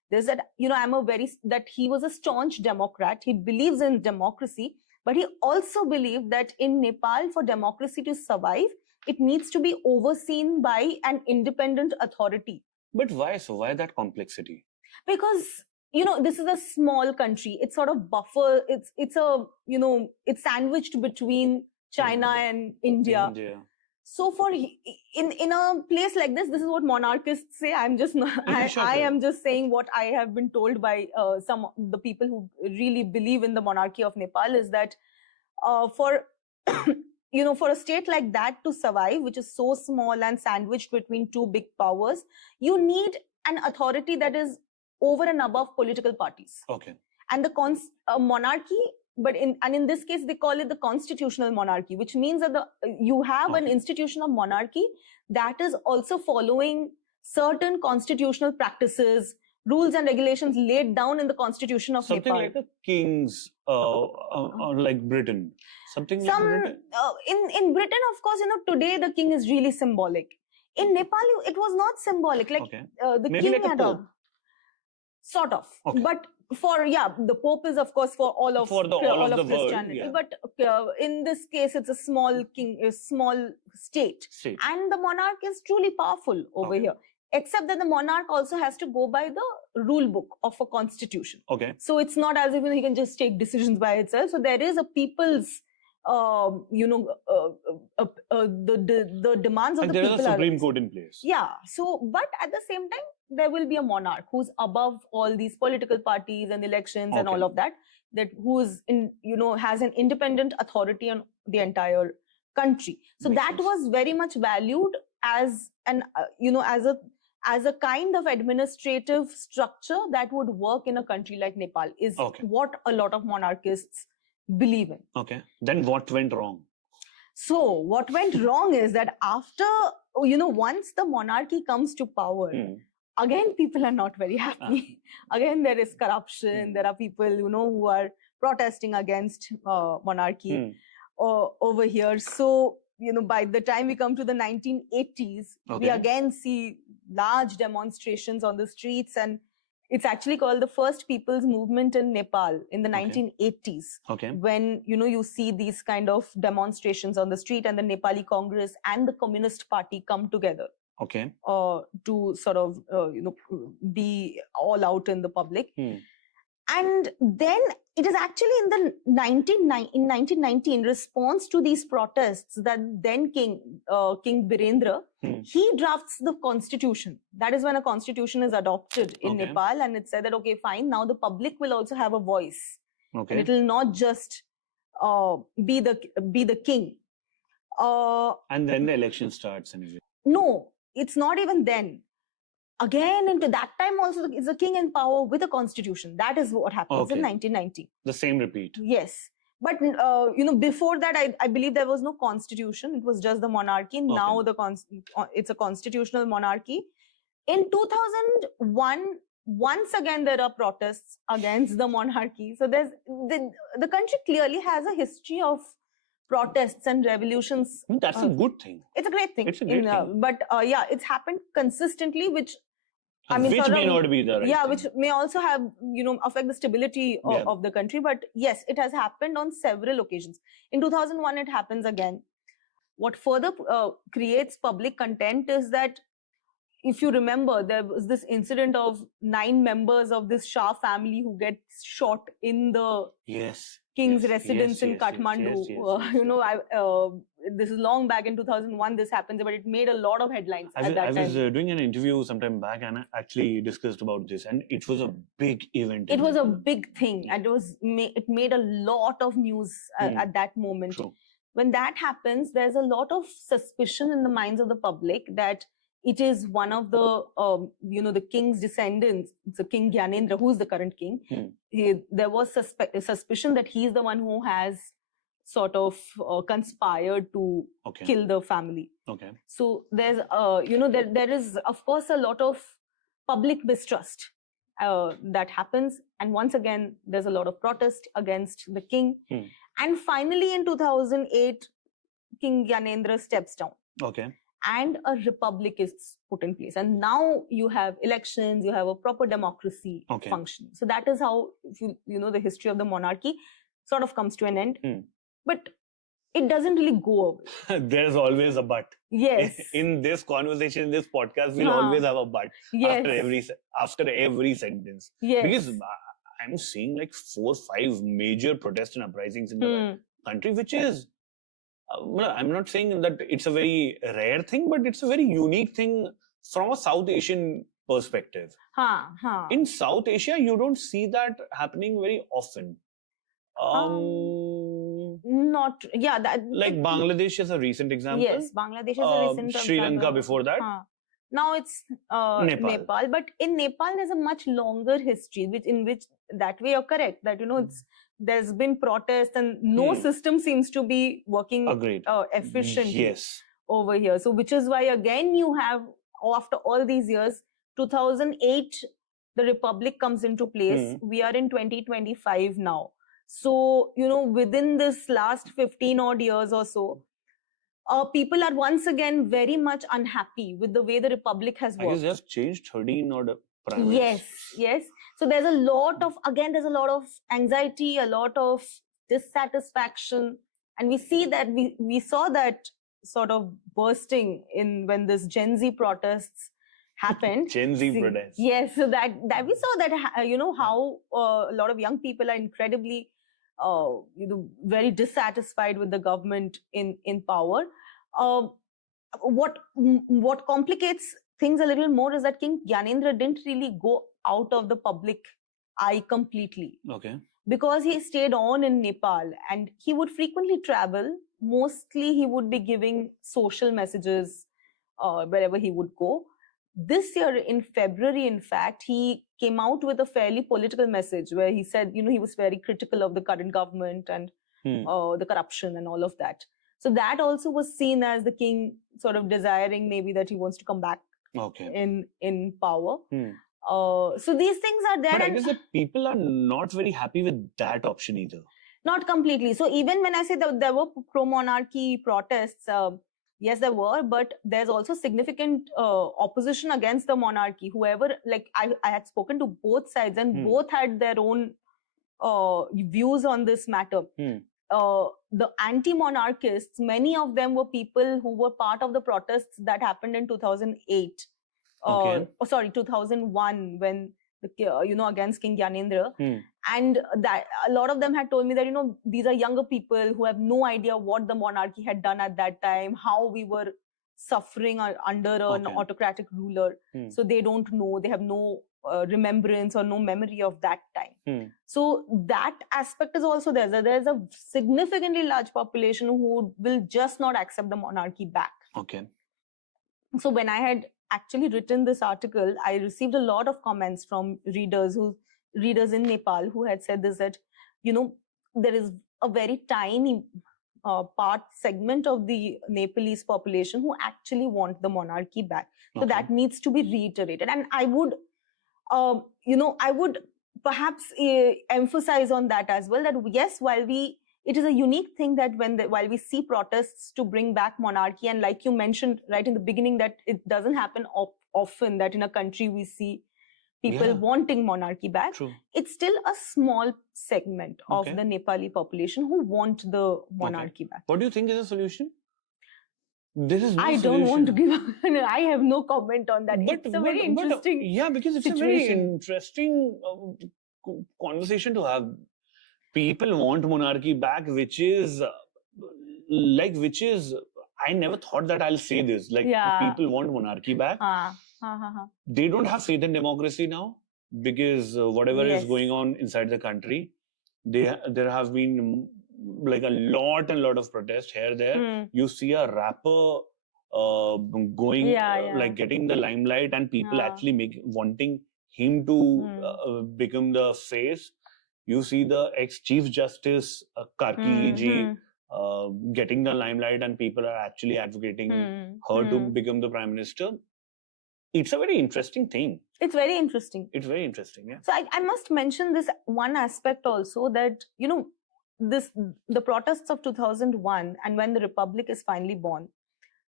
There's that, that he was a staunch Democrat. He believes in democracy, but he also believed that in Nepal, for democracy to survive, it needs to be overseen by an independent authority. But why so? Why that complexity? Because, this is a small country. It's sort of buffer. It's sandwiched between China and India. So in a place like this is what monarchists say. I'm just not, I am just saying what I have been told by some of the people who really believe in the monarchy of Nepal, is that for for a state like that to survive, which is so small and sandwiched between two big powers, you need an authority that is over and above political parties. Okay. And the monarchy, but in this case they call it the constitutional monarchy, which means that you have an institution of monarchy that is also following certain constitutional practices, rules and regulations laid down in the constitution of Nepal. Something like the kings, like Britain. Something like Britain? In Britain, of course, today the king is really symbolic. In Nepal, it was not symbolic. Like the Maybe king like had a sort of. Okay. But the Pope is, of course, for all of Christianity. World, But in this case, it's a small state. And the monarch is truly powerful over here. Except that the monarch also has to go by the rule book of a constitution. Okay. So it's not as if he can just take decisions by itself. So there is a people's, the demands of the people. And there is a Supreme Court in place. Yeah. So, but at the same time, there will be a monarch who's above all these political parties and elections and all of that. That who's has an independent authority on the entire country. So that was very much valued as an as a kind of administrative structure that would work in a country like Nepal, is what a lot of monarchists believe in. Okay. Then what went wrong? So what went wrong is that after, once the monarchy comes to power, again, people are not very happy. Again, there is corruption. There are people, who are protesting against monarchy over here. So, by the time we come to the 1980s, we again see large demonstrations on the streets, and it's actually called the first people's movement in Nepal in the 1980s. When, you see these kind of demonstrations on the street, and the Nepali Congress and the Communist Party come together. To sort of, be all out in the public. And then it is actually in 1990, in response to these protests, that then King Birendra, he drafts the constitution. That is when a constitution is adopted in Nepal, and it said that, okay, fine, now the public will also have a voice. And it will not just be the king. And then the election starts anyway. No, it's not even then. Again, into that time also is a king in power with a constitution. That is what happens in 1990. The same repeat. Yes. But, before that, I believe there was no constitution. It was just the monarchy. Now it's a constitutional monarchy. In 2001, once again, there are protests against the monarchy. So there's the country clearly has a history of protests and revolutions. That's a good thing. It's a great thing. It's a great thing. But it's happened consistently, which which may not be the right thing. Which may also have, affect the stability of the country. But yes, it has happened on several occasions. In 2001, it happens again. What further creates public content is that, if you remember, there was this incident of 9 members of this Shah family who get shot in the king's residence in Kathmandu. This is long back in 2001 this happened, but it made a lot of headlines at that time. I was doing an interview sometime back, and I actually discussed about this, and it was a big event. It was a big thing, and it made a lot of news at that moment. True. When that happens, there's a lot of suspicion in the minds of the public that it is one of the, the king's descendants, the King Gyanendra, who is the current king. There was suspicion that he's the one who has sort of conspired to kill the family. So there's, there is, of course, a lot of public mistrust that happens. And once again, there's a lot of protest against the king. And finally, in 2008, King Gyanendra steps down. and a republic is put in place. And now you have elections, you have a proper democracy functioning. So that is how, if you know, the history of the monarchy sort of comes to an end. But it doesn't really go away. There's always a but. Yes. In this conversation, in this podcast, we'll always have a but after every sentence. Yes. Because I'm seeing like 4 or 5 major protests and uprisings in the country, which is, I'm not saying that it's a very rare thing, but it's a very unique thing from a South Asian perspective. In South Asia, you don't see that happening very often. Bangladesh is a recent example. Yes, Bangladesh is a recent example. Sri Lanka before that. Now it's Nepal. But in Nepal, there's a much longer history, in which that way you're correct, that, you know, there's been protests and no system seems to be working efficiently over here. So which is why, again, you have, after all these years, 2008, the Republic comes into place. We are in 2025 now. So, you know, within this last 15 odd years or so, people are once again very much unhappy with the way the Republic has worked. I guess they have changed 13 odd prime ministers. Yes. So there's a lot of anxiety, a lot of dissatisfaction. And we see that, we saw that sort of bursting when this Gen Z protests happened. Gen Z protests. Yes, so that we saw that, you know, how a lot of young people are incredibly, very dissatisfied with the government in power. What complicates things a little more is that King Gyanendra didn't really go out of the public eye completely. Because he stayed on in Nepal and he would frequently travel. Mostly he would be giving social messages wherever he would go. This year in February, in fact, he came out with a fairly political message where he said, you know, he was very critical of the current government and the corruption and all of that. So that also was seen as the king sort of desiring maybe that he wants to come back in power. So these things are there. But I guess that people are not very happy with that option either. Not completely. So even when I say that there were pro-monarchy protests, yes, there were, but there's also significant opposition against the monarchy. Whoever, like I had spoken to both sides and both had their own views on this matter. The anti-monarchists, many of them were people who were part of the protests that happened in 2008. 2001, when against King Gyanendra. And that a lot of them had told me that, you know, these are younger people who have no idea what the monarchy had done at that time, how we were suffering under an autocratic ruler. So they don't know, they have no remembrance or no memory of that time. So that aspect is also there. There's a significantly large population who will just not accept the monarchy back. So when I had actually written this article, I received a lot of comments from readers in Nepal who had said this, that, you know, there is a very tiny segment of the Nepalese population who actually want the monarchy back. So that needs to be reiterated. And I would, I would perhaps emphasize on that as well, that yes, it is a unique thing that while we see protests to bring back monarchy, and like you mentioned right in the beginning, that it doesn't happen often that in a country we see people wanting monarchy back. It's still a small segment of the Nepali population who want the monarchy back. What do you think is the solution? There is no I solution. don't want to give I have no comment on that. It's a very interesting because it's situation. a very interesting conversation to have. People want monarchy back, which is, I never thought that I'll say this. People want monarchy back. They don't have faith in democracy now because whatever is going on inside the country, there have been like a lot of protests here, there. You see a rapper going, getting the limelight, and people actually wanting him to become the face. You see the ex-Chief Justice, Karki ji, getting the limelight, and people are actually advocating her to become the Prime Minister. It's a very interesting thing. It's very interesting. Yeah. So I must mention this one aspect also, that, you know, the protests of 2001 and when the Republic is finally born,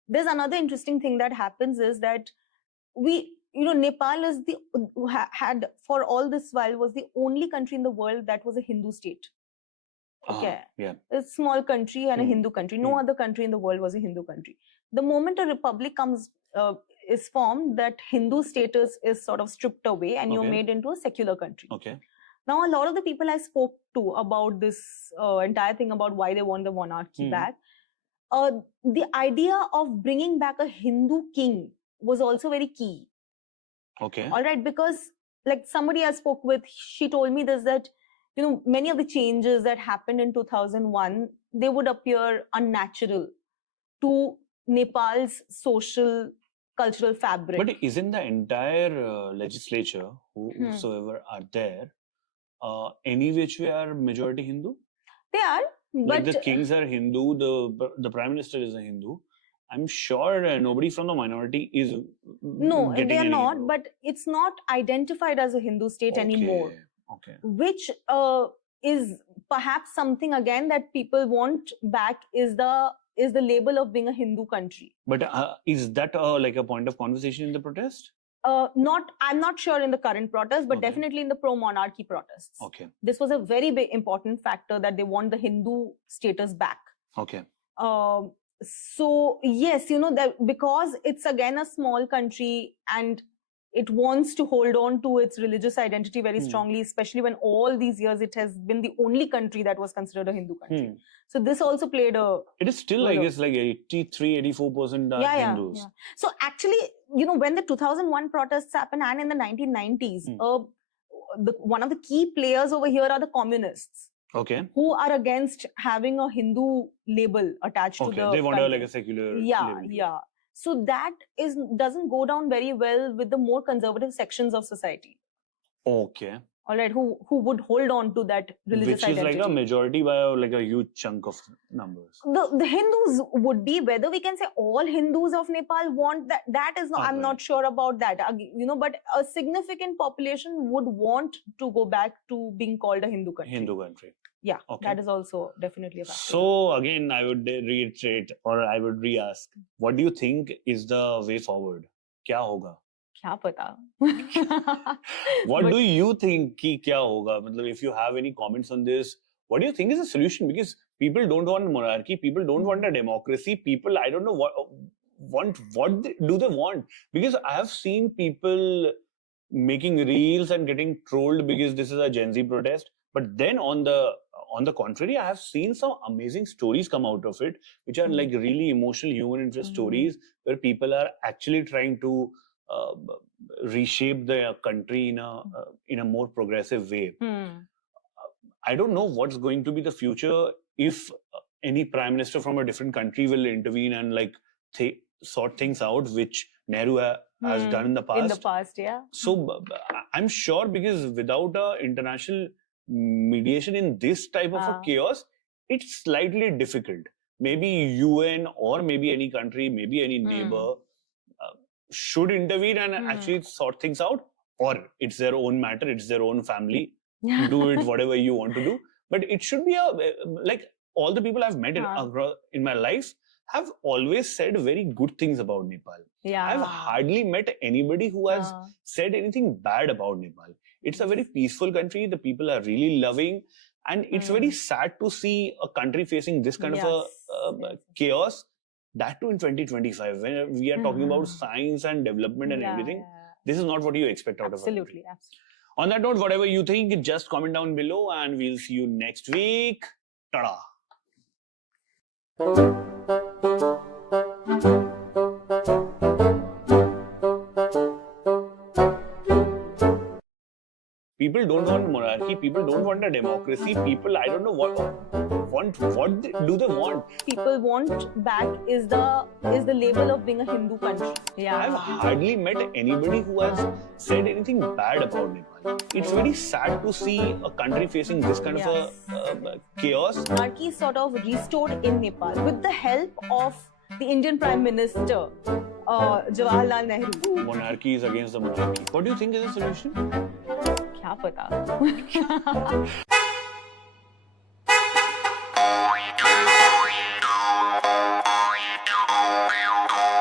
there's another interesting thing that happens is that Nepal is had for all this while was the only country in the world that was a Hindu state. Okay. Yeah. A small country and a Hindu country. No other country in the world was a Hindu country. The moment a republic is formed, that Hindu status is sort of stripped away and you're made into a secular country. Okay. Now, a lot of the people I spoke to about this entire thing about why they want the monarchy back, the idea of bringing back a Hindu king was also very key. Okay. All right, because like somebody I spoke with, she told me this, that many of the changes that happened in 2001, they would appear unnatural to Nepal's social, cultural fabric. But isn't the entire legislature, whosoever are there, any which way are majority Hindu? They are. Like but the kings are Hindu, the prime minister is a Hindu. I'm sure nobody from the minority is no, they are not. But it's not identified as a Hindu state anymore. Okay. Which is perhaps something again that people want back is the label of being a Hindu country. But is that like a point of conversation in the protest? I'm not sure in the current protest, but definitely in the pro-monarchy protests. Okay. This was a very big important factor that they want the Hindu status back. Okay. So yes, that because it's again a small country and it wants to hold on to its religious identity very strongly, especially when all these years it has been the only country that was considered a Hindu country. So this also played a... It is still, I guess, like 83-84% are Hindus. Yeah. So actually, when the 2001 protests happened and in the 1990s, one of the key players over here are the communists. Okay. Who are against having a Hindu label attached to the... They want to like a secular label. Yeah. So that doesn't go down very well with the more conservative sections of society. Okay. All right, who would hold on to that religious identity. Which is like a majority by like a huge chunk of numbers. The Hindus would be, whether we can say all Hindus of Nepal want that, that is not, I'm not sure about that, but a significant population would want to go back to being called a Hindu country. Yeah, that is also definitely a factor. So again, I would reiterate or I would re-ask, what do you think is the way forward? Kya hoga? Kya pata? What do you think ki kya hoga? If you have any comments on this, what do you think is the solution? Because people don't want monarchy, people don't want a democracy, people, I don't know what do they want? Because I have seen people making reels and getting trolled because this is a Gen Z protest. But then on the contrary, I have seen some amazing stories come out of it, which are like really emotional human interest stories where people are actually trying to reshape their country in a more progressive way. I don't know what's going to be the future if any prime minister from a different country will intervene and like sort things out, which Nehru has done in the past. In the past, yeah. So I'm sure, because without international mediation in this type of a chaos, it's slightly difficult. Maybe UN or maybe any country, maybe any neighbor should intervene and actually sort things out, or it's their own matter, it's their own family, do it whatever you want to do. But it should be like all the people I've met in my life have always said very good things about Nepal. I've hardly met anybody who has said anything bad about Nepal. It's a very peaceful country, the people are really loving, and it's very sad to see a country facing this kind of a chaos. That too in 2025, when we are talking about science and development and everything. This is not what you expect out of a country. Absolutely. On that note, whatever you think, just comment down below and we'll see you next week. Ta-da! People don't want monarchy, people don't want a democracy, people, I don't know what do they want? People want back is the label of being a Hindu country. I've hardly met anybody who has said anything bad about Nepal. It's very sad to see a country facing this kind of a chaos. Monarchy is sort of restored in Nepal with the help of the Indian Prime Minister, Jawaharlal Nehru. Monarchy is against the monarchy. What do you think is the solution? Kya pata?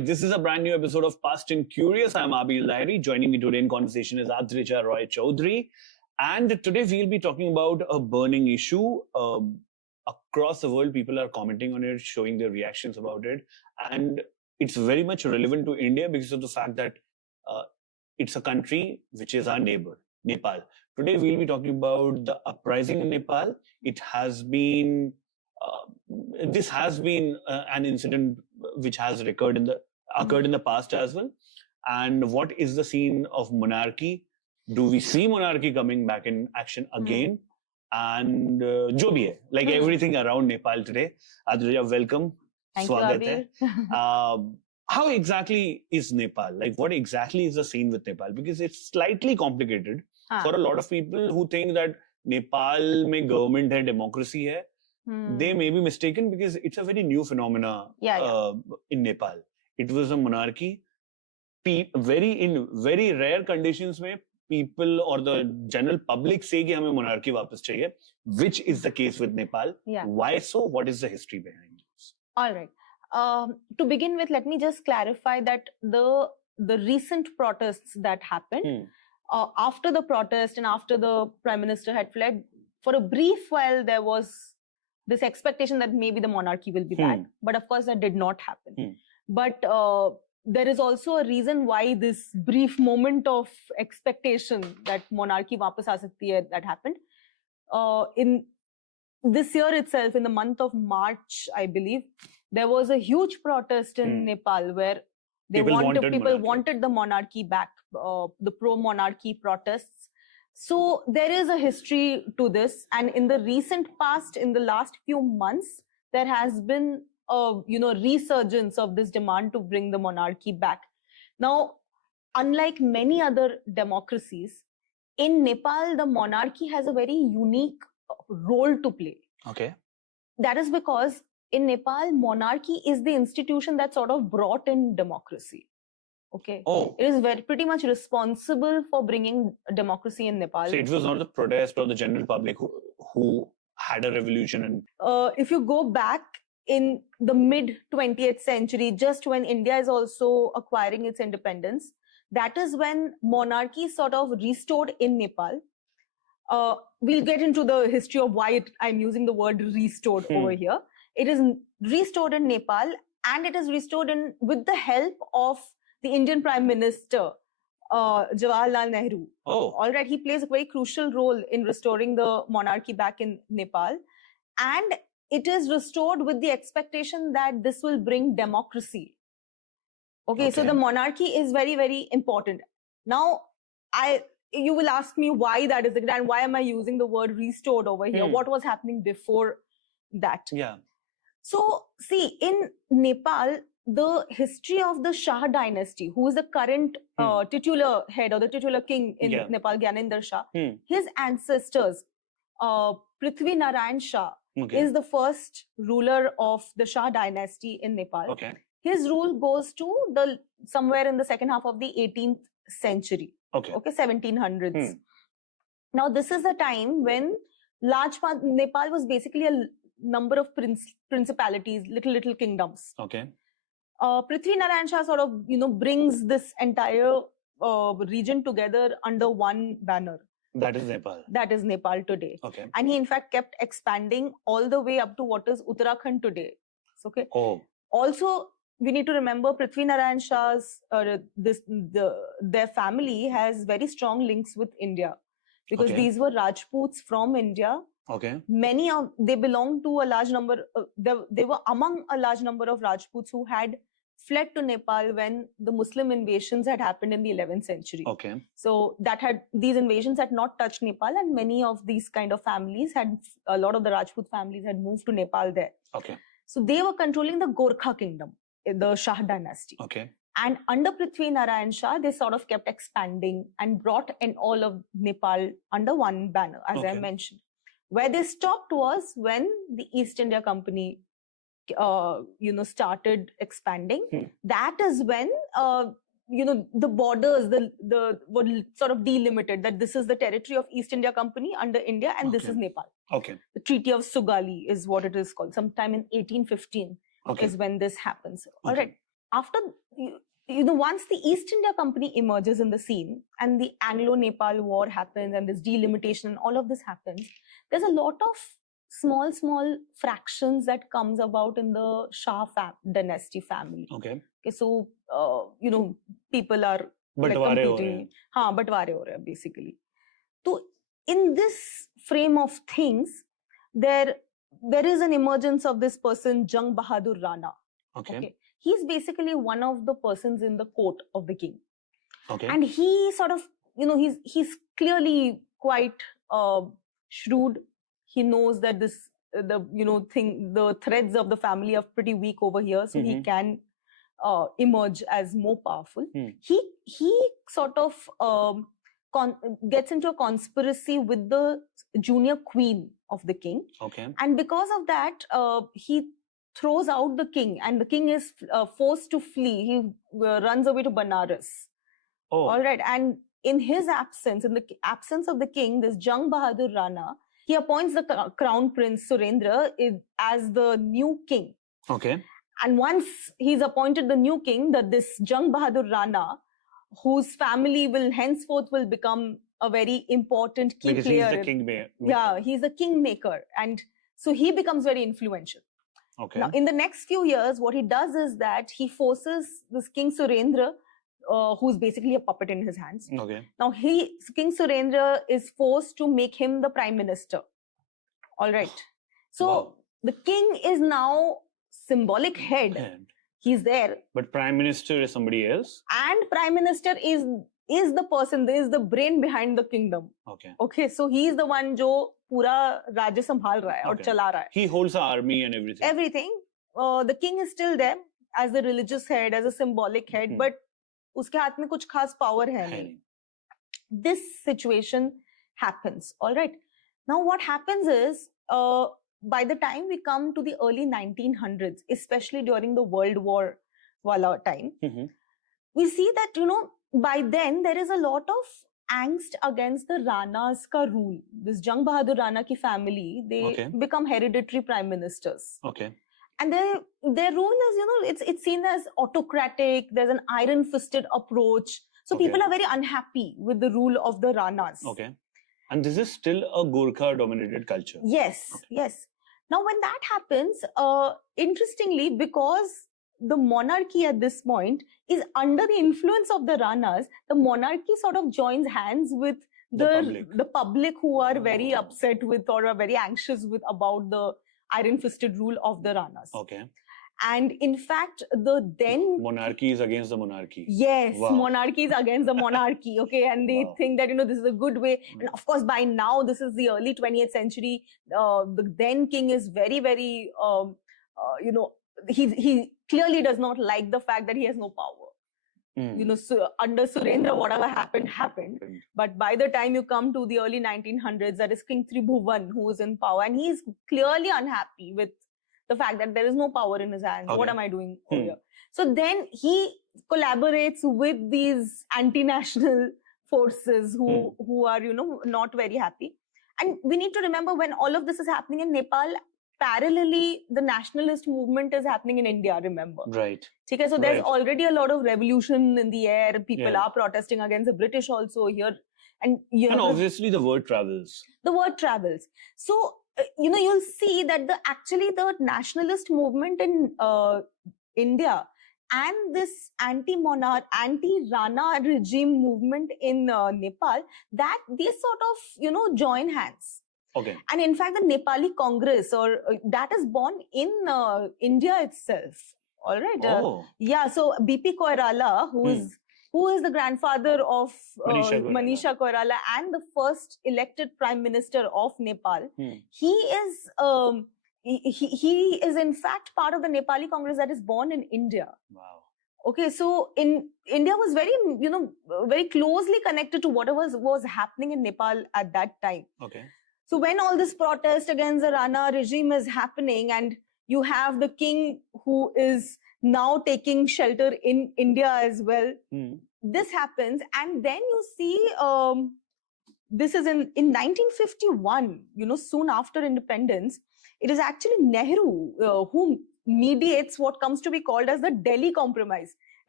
right, this is a brand new episode of Past and Curious. I'm Abil Lahiri. Joining me today in conversation is Adrija Roy Chaudhary. And today we'll be talking about a burning issue. Across the world, people are commenting on it, showing their reactions about it. And it's very much relevant to India because of the fact that it's a country which is our neighbor, Nepal. Today we'll be talking about the uprising in Nepal. It has been this has been an incident which has occurred in the past as well. And what is the scene of monarchy? Do we see monarchy coming back in action again? And jo bhi hai, like everything around Nepal today. Adrija, welcome. Thank Swagat you, hai. How exactly is Nepal? Like, what exactly is the scene with Nepal? Because it's slightly complicated for a lot of people who think that Nepal mein government hai, democracy hai. They may be mistaken because it's a very new phenomena in Nepal. It was a monarchy. In very rare conditions mein, people or the general public say कि हमें monarchy वापस चाहिए, which is the case with Nepal. Why so? What is the history behind this? All right. To begin with, let me just clarify that the recent protests that happened, after the protest and after the Prime Minister had fled, for a brief while there was this expectation that maybe the monarchy will be back. But of course, that did not happen. But there is also a reason why this brief moment of expectation that monarchy वापस आ सकती है that happened. In this year itself, in the month of March, I believe, there was a huge protest in Nepal where people wanted the monarchy back, the pro-monarchy protests. So there is a history to this, and in the recent past, in the last few months, there has been a resurgence of this demand to bring the monarchy back. Now, unlike many other democracies, in Nepal, the monarchy has a very unique role to play. Okay. That is because in Nepal, monarchy is the institution that sort of brought in democracy. Okay. Oh. It is pretty much responsible for bringing democracy in Nepal. So it was not the protest or the general public who had a revolution. And if you go back in the mid 20th century, just when India is also acquiring its independence, that is when monarchy sort of restored in Nepal. We'll get into the history of why I'm using the word restored over here. It is restored in Nepal, and it is restored with the help of the Indian Prime Minister, Jawaharlal Nehru. Oh. All right, he plays a very crucial role in restoring the monarchy back in Nepal. And it is restored with the expectation that this will bring democracy. Okay, so the monarchy is very, very important. Now, you will ask me why that is, and why am I using the word restored over here? What was happening before that? Yeah. So, see, in Nepal, the history of the Shah dynasty, who is the current titular head or the titular king in Nepal, Gyanendra Shah, his ancestors, Prithvi Narayan Shah, is the first ruler of the Shah dynasty in Nepal. Okay. His rule goes to somewhere in the second half of the 18th century. Okay, 1700s. Now, this is a time when Nepal was basically a number of principalities, little kingdoms. Okay. Prithvi Narayan Shah sort of, brings this entire region together under one banner. That is Nepal. That is Nepal today. Okay. And he, in fact, kept expanding all the way up to what is Uttarakhand today. Okay. Oh. Also, we need to remember Prithvi Narayan Shah's their family has very strong links with India, because these were Rajputs from India. Okay. They belong to a large number. They were among a large number of Rajputs who had fled to Nepal when the Muslim invasions had happened in the 11th century. Okay. So these invasions had not touched Nepal, and many of these kind of families a lot of the Rajput families had moved to Nepal there. Okay. So they were controlling the Gorkha kingdom, the Shah dynasty. Okay. And under Prithvi Narayan Shah, they sort of kept expanding and brought in all of Nepal under one banner, as I mentioned. Where they stopped was when the East India Company, started expanding. That is when, the borders, were sort of delimited, that this is the territory of East India Company under India, and this is Nepal. Okay. The Treaty of Sugali is what it is called. Sometime in 1815 is when this happens. All right. After once the East India Company emerges in the scene and the Anglo-Nepal War happens and this delimitation and all of this happens, there's a lot of small fractions that comes about in the Shah dynasty family. Okay. So, people are Batware ho rahe hain. Batware ho rahe hain, basically. So, in this frame of things, there is an emergence of this person, Jang Bahadur Rana. Okay. He's basically one of the persons in the court of the king. Okay. And he sort of, he's clearly quite shrewd. He knows that the threads of the family are pretty weak over here, so he can emerge as more powerful. He sort of gets into a conspiracy with the junior queen of the king. Okay. And because of that, he throws out the king, and the king is forced to flee. He runs away to Banaras. Oh. All right. And in his absence, in the absence of the king, this Jang Bahadur Rana, he appoints the crown prince Surendra as the new king. Okay. And once he's appointed the new king, this Jang Bahadur Rana, whose family will henceforth become a very important key because player. He's the king maker. Yeah, he's the kingmaker. And so he becomes very influential. Okay. Now, in the next few years, what he does is that he forces this King Surendra, who's basically a puppet in his hands. Okay. Now, King Surendra is forced to make him the prime minister. All right. So, the king is now symbolic head. He's there. But prime minister is somebody else? And prime minister is the person, is the brain behind the kingdom. Okay. Okay, so he's the one jo pura rajya sambhal raha hai aur chala raha hai. He holds the army and everything. Everything. The king is still there as the religious head, as a symbolic head, but uske haath mein kuch khas power hai nahi. This situation happens. All right. Now what happens is, by the time we come to the early 1900s, especially during the World War wala time, we see that, by then there is a lot of angst against the Ranas ka rule. This Jang Bahadur Rana ki family, they become hereditary prime ministers. Okay. And their rule is, it's seen as autocratic. There's an iron-fisted approach. So people are very unhappy with the rule of the Ranas. Okay. And this is still a Gurkha-dominated culture. Yes, yes. Now, when that happens, interestingly, because the monarchy at this point is under the influence of the Ranas, the monarchy sort of joins hands with the public who are very upset with or are very anxious about the iron-fisted rule of the Ranas. Okay. And in fact, the then... Monarchy is against the monarchy. Yes, monarchy is against the monarchy, okay? And they think that, this is a good way. And of course, by now, this is the early 20th century. The then king is very, very, he clearly does not like the fact that he has no power. So under Surendra, whatever happened. But by the time you come to the early 1900s, that is King Tribhuvan who is in power. And he's clearly unhappy with the fact that there is no power in his hands. What am I doing over here? So then he collaborates with these anti-national forces who are, not very happy. And we need to remember, when all of this is happening in Nepal, parallelly, the nationalist movement is happening in India, remember? Right. Okay, so there's already a lot of revolution in the air. People are protesting against the British also here. And obviously the word travels. The word travels. So, you'll see that the nationalist movement in India and this anti-monarch, anti-Rana regime movement in Nepal, that they sort of, join hands. Okay. And in fact, the Nepali Congress, that is born in India itself. All right. Yeah. So BP Koirala, who is the grandfather of Manisha Koirala and the first elected prime minister of Nepal, he is in fact part of the Nepali Congress that is born in India. Wow. Okay, so India was very, very closely connected to whatever was happening in Nepal at that time. Okay. So when all this protest against the Rana regime is happening, and you have the king who is now taking shelter in India as well, this happens. And then you see, this is in 1951, soon after independence, it is actually Nehru who mediates what comes to be called as the Delhi Compromise.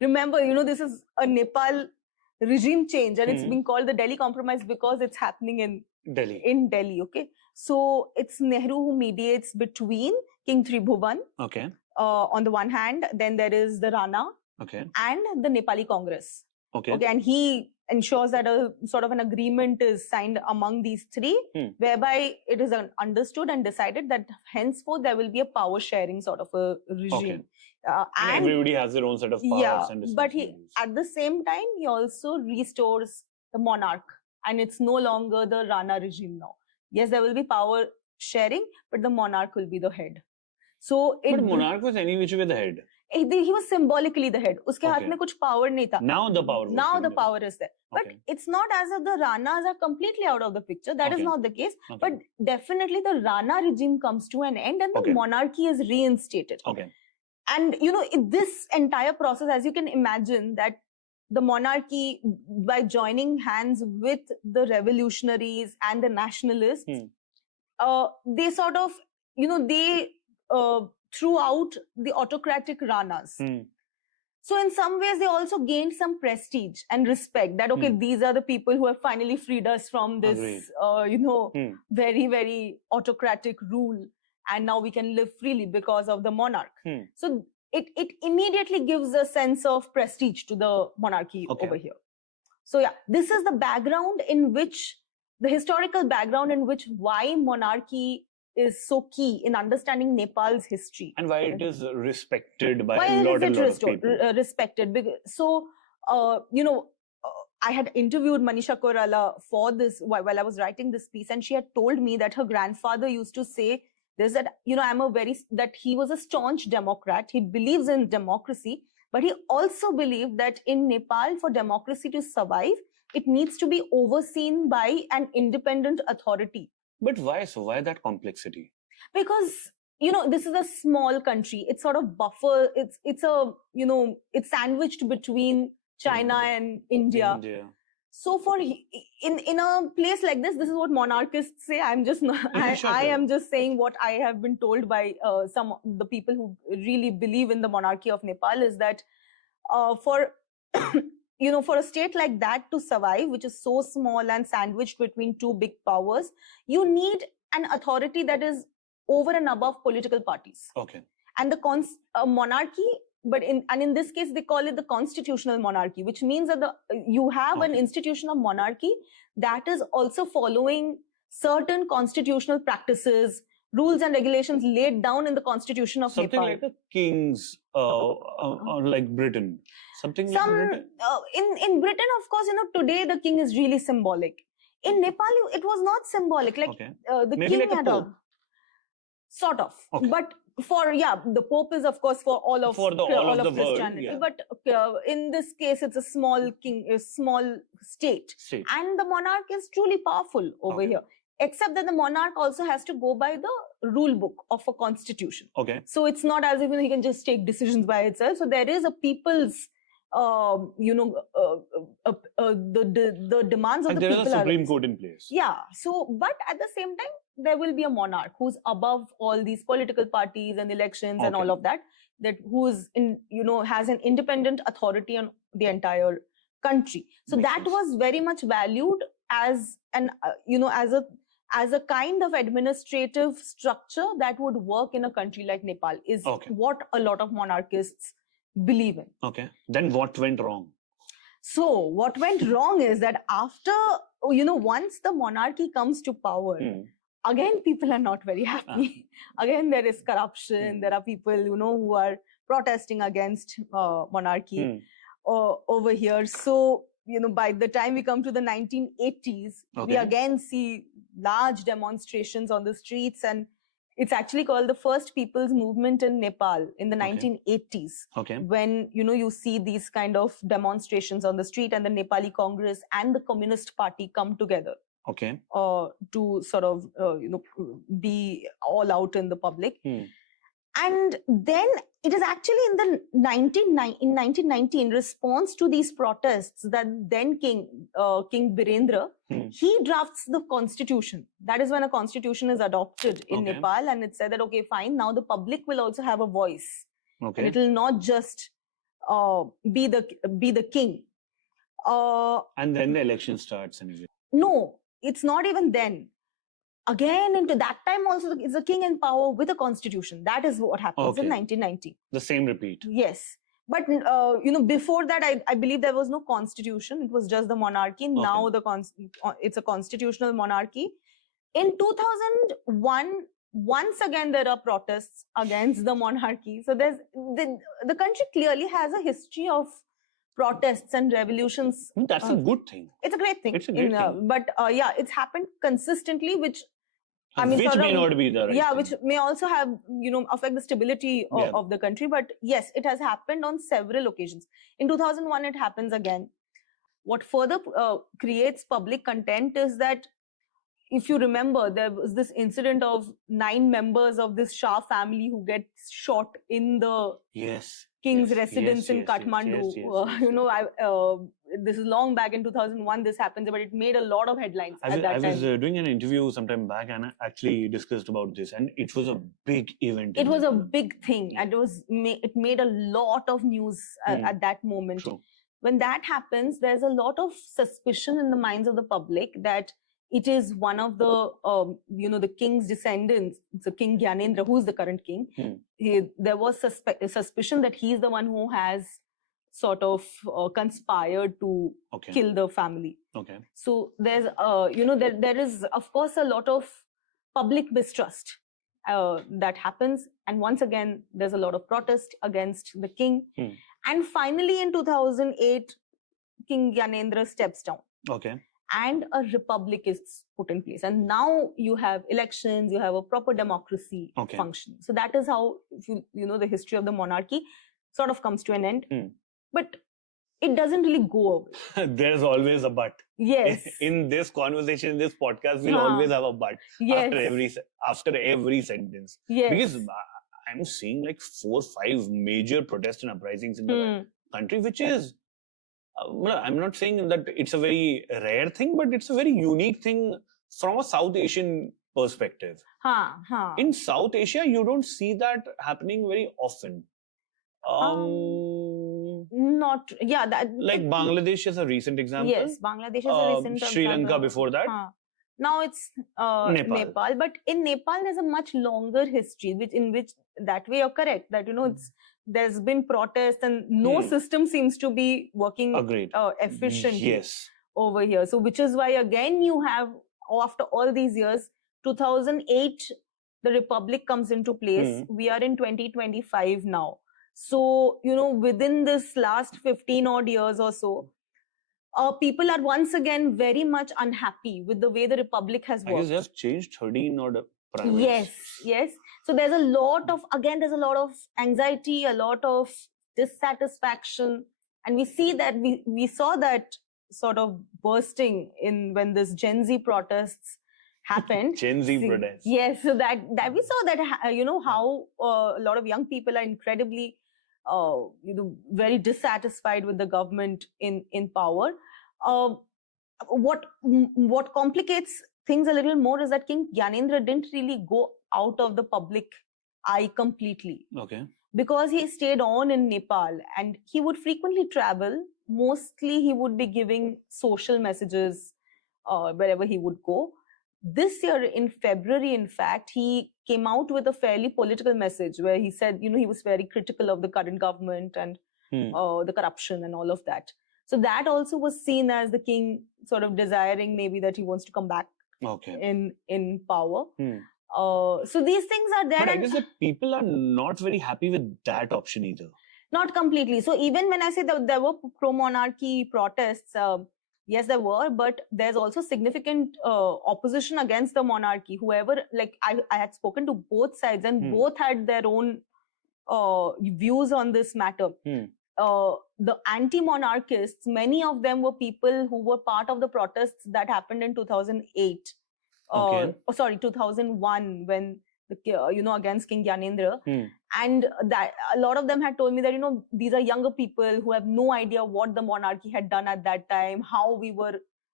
remember, this is a Nepal regime change, and it's Hmm. being called the Delhi Compromise because it's happening in Delhi. Okay, so it's Nehru who mediates between King Tribhuvan Okay. on the one hand, then there is the Rana Okay. and the Nepali Congress. Okay. Okay, and he ensures that a sort of an agreement is signed among these three, whereby it is understood and decided that henceforth there will be a power sharing sort of a regime. Okay. And everybody has their own set of powers and responsibilities. But at the same time, he also restores the monarch, and it's no longer the Rana regime now. Yes, there will be power sharing, but the monarch will be the head. So but monarch was any which way the head. He was symbolically the head. Uske हाथ में कुछ power नहीं था. Now the power. Now the power is there. But it's not as if the Ranas are completely out of the picture. That is not the case. But definitely the Rana regime comes to an end and the monarchy is reinstated. Okay. And this entire process, as you can imagine, that the monarchy, by joining hands with the revolutionaries and the nationalists, they sort of, they threw out the autocratic Ranas. So in some ways, they also gained some prestige and respect that, okay, these are the people who have finally freed us from this, very, very autocratic rule. And now we can live freely because of the monarch. So it immediately gives a sense of prestige to the monarchy over here. So yeah, this is the background in which, the historical background in which why monarchy is so key in understanding Nepal's history. And why it is respected by a lot of people. Respected. So, I had interviewed Manisha Koirala for this while I was writing this piece, and she had told me that her grandfather used to say this, that, that he was a staunch Democrat. He believes in democracy, but he also believed that in Nepal, for democracy to survive, it needs to be overseen by an independent authority. But why so? Why that complexity? Because, this is a small country. It's sort of buffer. It's sandwiched between China and India. So in a place like this is what monarchists say. I'm just not, I am just saying what I have been told by some the people who really believe in the monarchy of Nepal, is that for for a state like that to survive, which is so small and sandwiched between two big powers, you need an authority that is over and above political parties. Okay. And the monarchy, but in this case, they call it the constitutional monarchy, which means that you have an institution of monarchy that is also following certain constitutional practices, rules and regulations laid down in the constitution of Nepal. Something like the kings, or like Britain. Something like Britain? In Britain, of course, today the king is really symbolic. In Nepal, it was not symbolic. Like the Maybe king like had a sort of. But the Pope is, of course, for all of Christianity. World, But in this case, it's a small state. And the monarch is truly powerful over here. Except that the monarch also has to go by the rule book of a constitution. Okay. So it's not as if he can just take decisions by itself. So there is a people's, the demands of the people. And there is a Supreme Court in place. Yeah. So, but at the same time, there will be a monarch who's above all these political parties and elections and all of that. That who's has an independent authority on the entire country. So that was very much valued as an as a kind of administrative structure that would work in a country like Nepal, is what a lot of monarchists believe in. Okay. Then what went wrong? So what went wrong is that after, once the monarchy comes to power, again, people are not very happy. Again, there is corruption. There are people, who are protesting against monarchy over here. So, by the time we come to the 1980s, we again see large demonstrations on the streets, and it's actually called the first people's movement in Nepal in the 1980s. When, you see these kind of demonstrations on the street, and the Nepali Congress and the Communist Party come together. To sort of, be all out in the public. And then it is actually in 1990, in response to these protests, that then King Birendra, he drafts the constitution. That is when a constitution is adopted in Nepal, and it said that, okay, fine, now the public will also have a voice. And it will not just be the king. And then the election starts anyway. No, it's not even then. Again, into that time also is a king in power with a constitution. That is what happens in 1990. The same repeat. Yes. But, before that, I believe there was no constitution. It was just the monarchy. Now it's a constitutional monarchy. In 2001, once again, there are protests against the monarchy. So there's the country clearly has a history of protests and revolutions. That's a good thing. It's a great thing. It's a great thing. But it's happened consistently, which which may not be the right thing. Which may also have, affect the stability of the country. But yes, it has happened on several occasions. In 2001, it happens again. What further creates public content is that, if you remember, there was this incident of 9 members of this Shah family who get shot in the king's residence in Kathmandu. This is long back in 2001 this happens, but it made a lot of headlines at that time. I was doing an interview sometime back and I actually discussed about this, and it was a big event. It was a big thing, and it made a lot of news at that moment. True. When that happens, there's a lot of suspicion in the minds of the public that it is one of the, the king's descendants, the King Gyanendra, who is the current king. There was suspicion that he's the one who has sort of conspired to kill the family. So there's, there is, of course, a lot of public mistrust that happens. And once again, there's a lot of protest against the king. And finally, in 2008, King Gyanendra steps down. And a republic is put in place. And now you have elections, you have a proper democracy function. So that is how, the history of the monarchy sort of comes to an end. But it doesn't really go away. There's always a but. Yes. In this conversation, in this podcast, we'll always have a but after every sentence. Yes. Because I'm seeing like 4 or 5 major protests and uprisings in the country, which is, I'm not saying that it's a very rare thing, but it's a very unique thing from a South Asian perspective. In South Asia, you don't see that happening very often. Bangladesh is a recent example. Yes, Bangladesh is a recent example. Sri Lanka before that. Now it's Nepal. But in Nepal, there's a much longer history, in which that way you're correct, that, there's been protests and no system seems to be working efficiently over here. So which is why, again, you have, after all these years, 2008, the republic comes into place. We are in 2025 now. So, within this last 15 odd years or so, people are once again very much unhappy with the way the republic has worked. I guess they have changed 13 odd prime ministers. Yes. So there's a lot of anxiety, a lot of dissatisfaction. And we see that, we saw that sort of bursting when this Gen Z protests happened. Gen Z protests. Yes, so that we saw that, how a lot of young people are incredibly, very dissatisfied with the government in power. What complicates things a little more is that King Gyanendra didn't really go out of the public eye completely. Because he stayed on in Nepal and he would frequently travel. Mostly he would be giving social messages wherever he would go. This year in February, in fact, he came out with a fairly political message where he said, he was very critical of the current government and the corruption and all of that. So that also was seen as the king sort of desiring maybe that he wants to come back in power. So these things are there. But I guess that people are not very happy with that option either. Not completely. So even when I say that there were pro-monarchy protests, yes, there were, but there's also significant opposition against the monarchy. Whoever, I had spoken to both sides and both had their own views on this matter. The anti-monarchists, many of them were people who were part of the protests that happened in 2008. 2001, when against King Gyanendra. And that a lot of them had told me that, these are younger people who have no idea what the monarchy had done at that time, how we were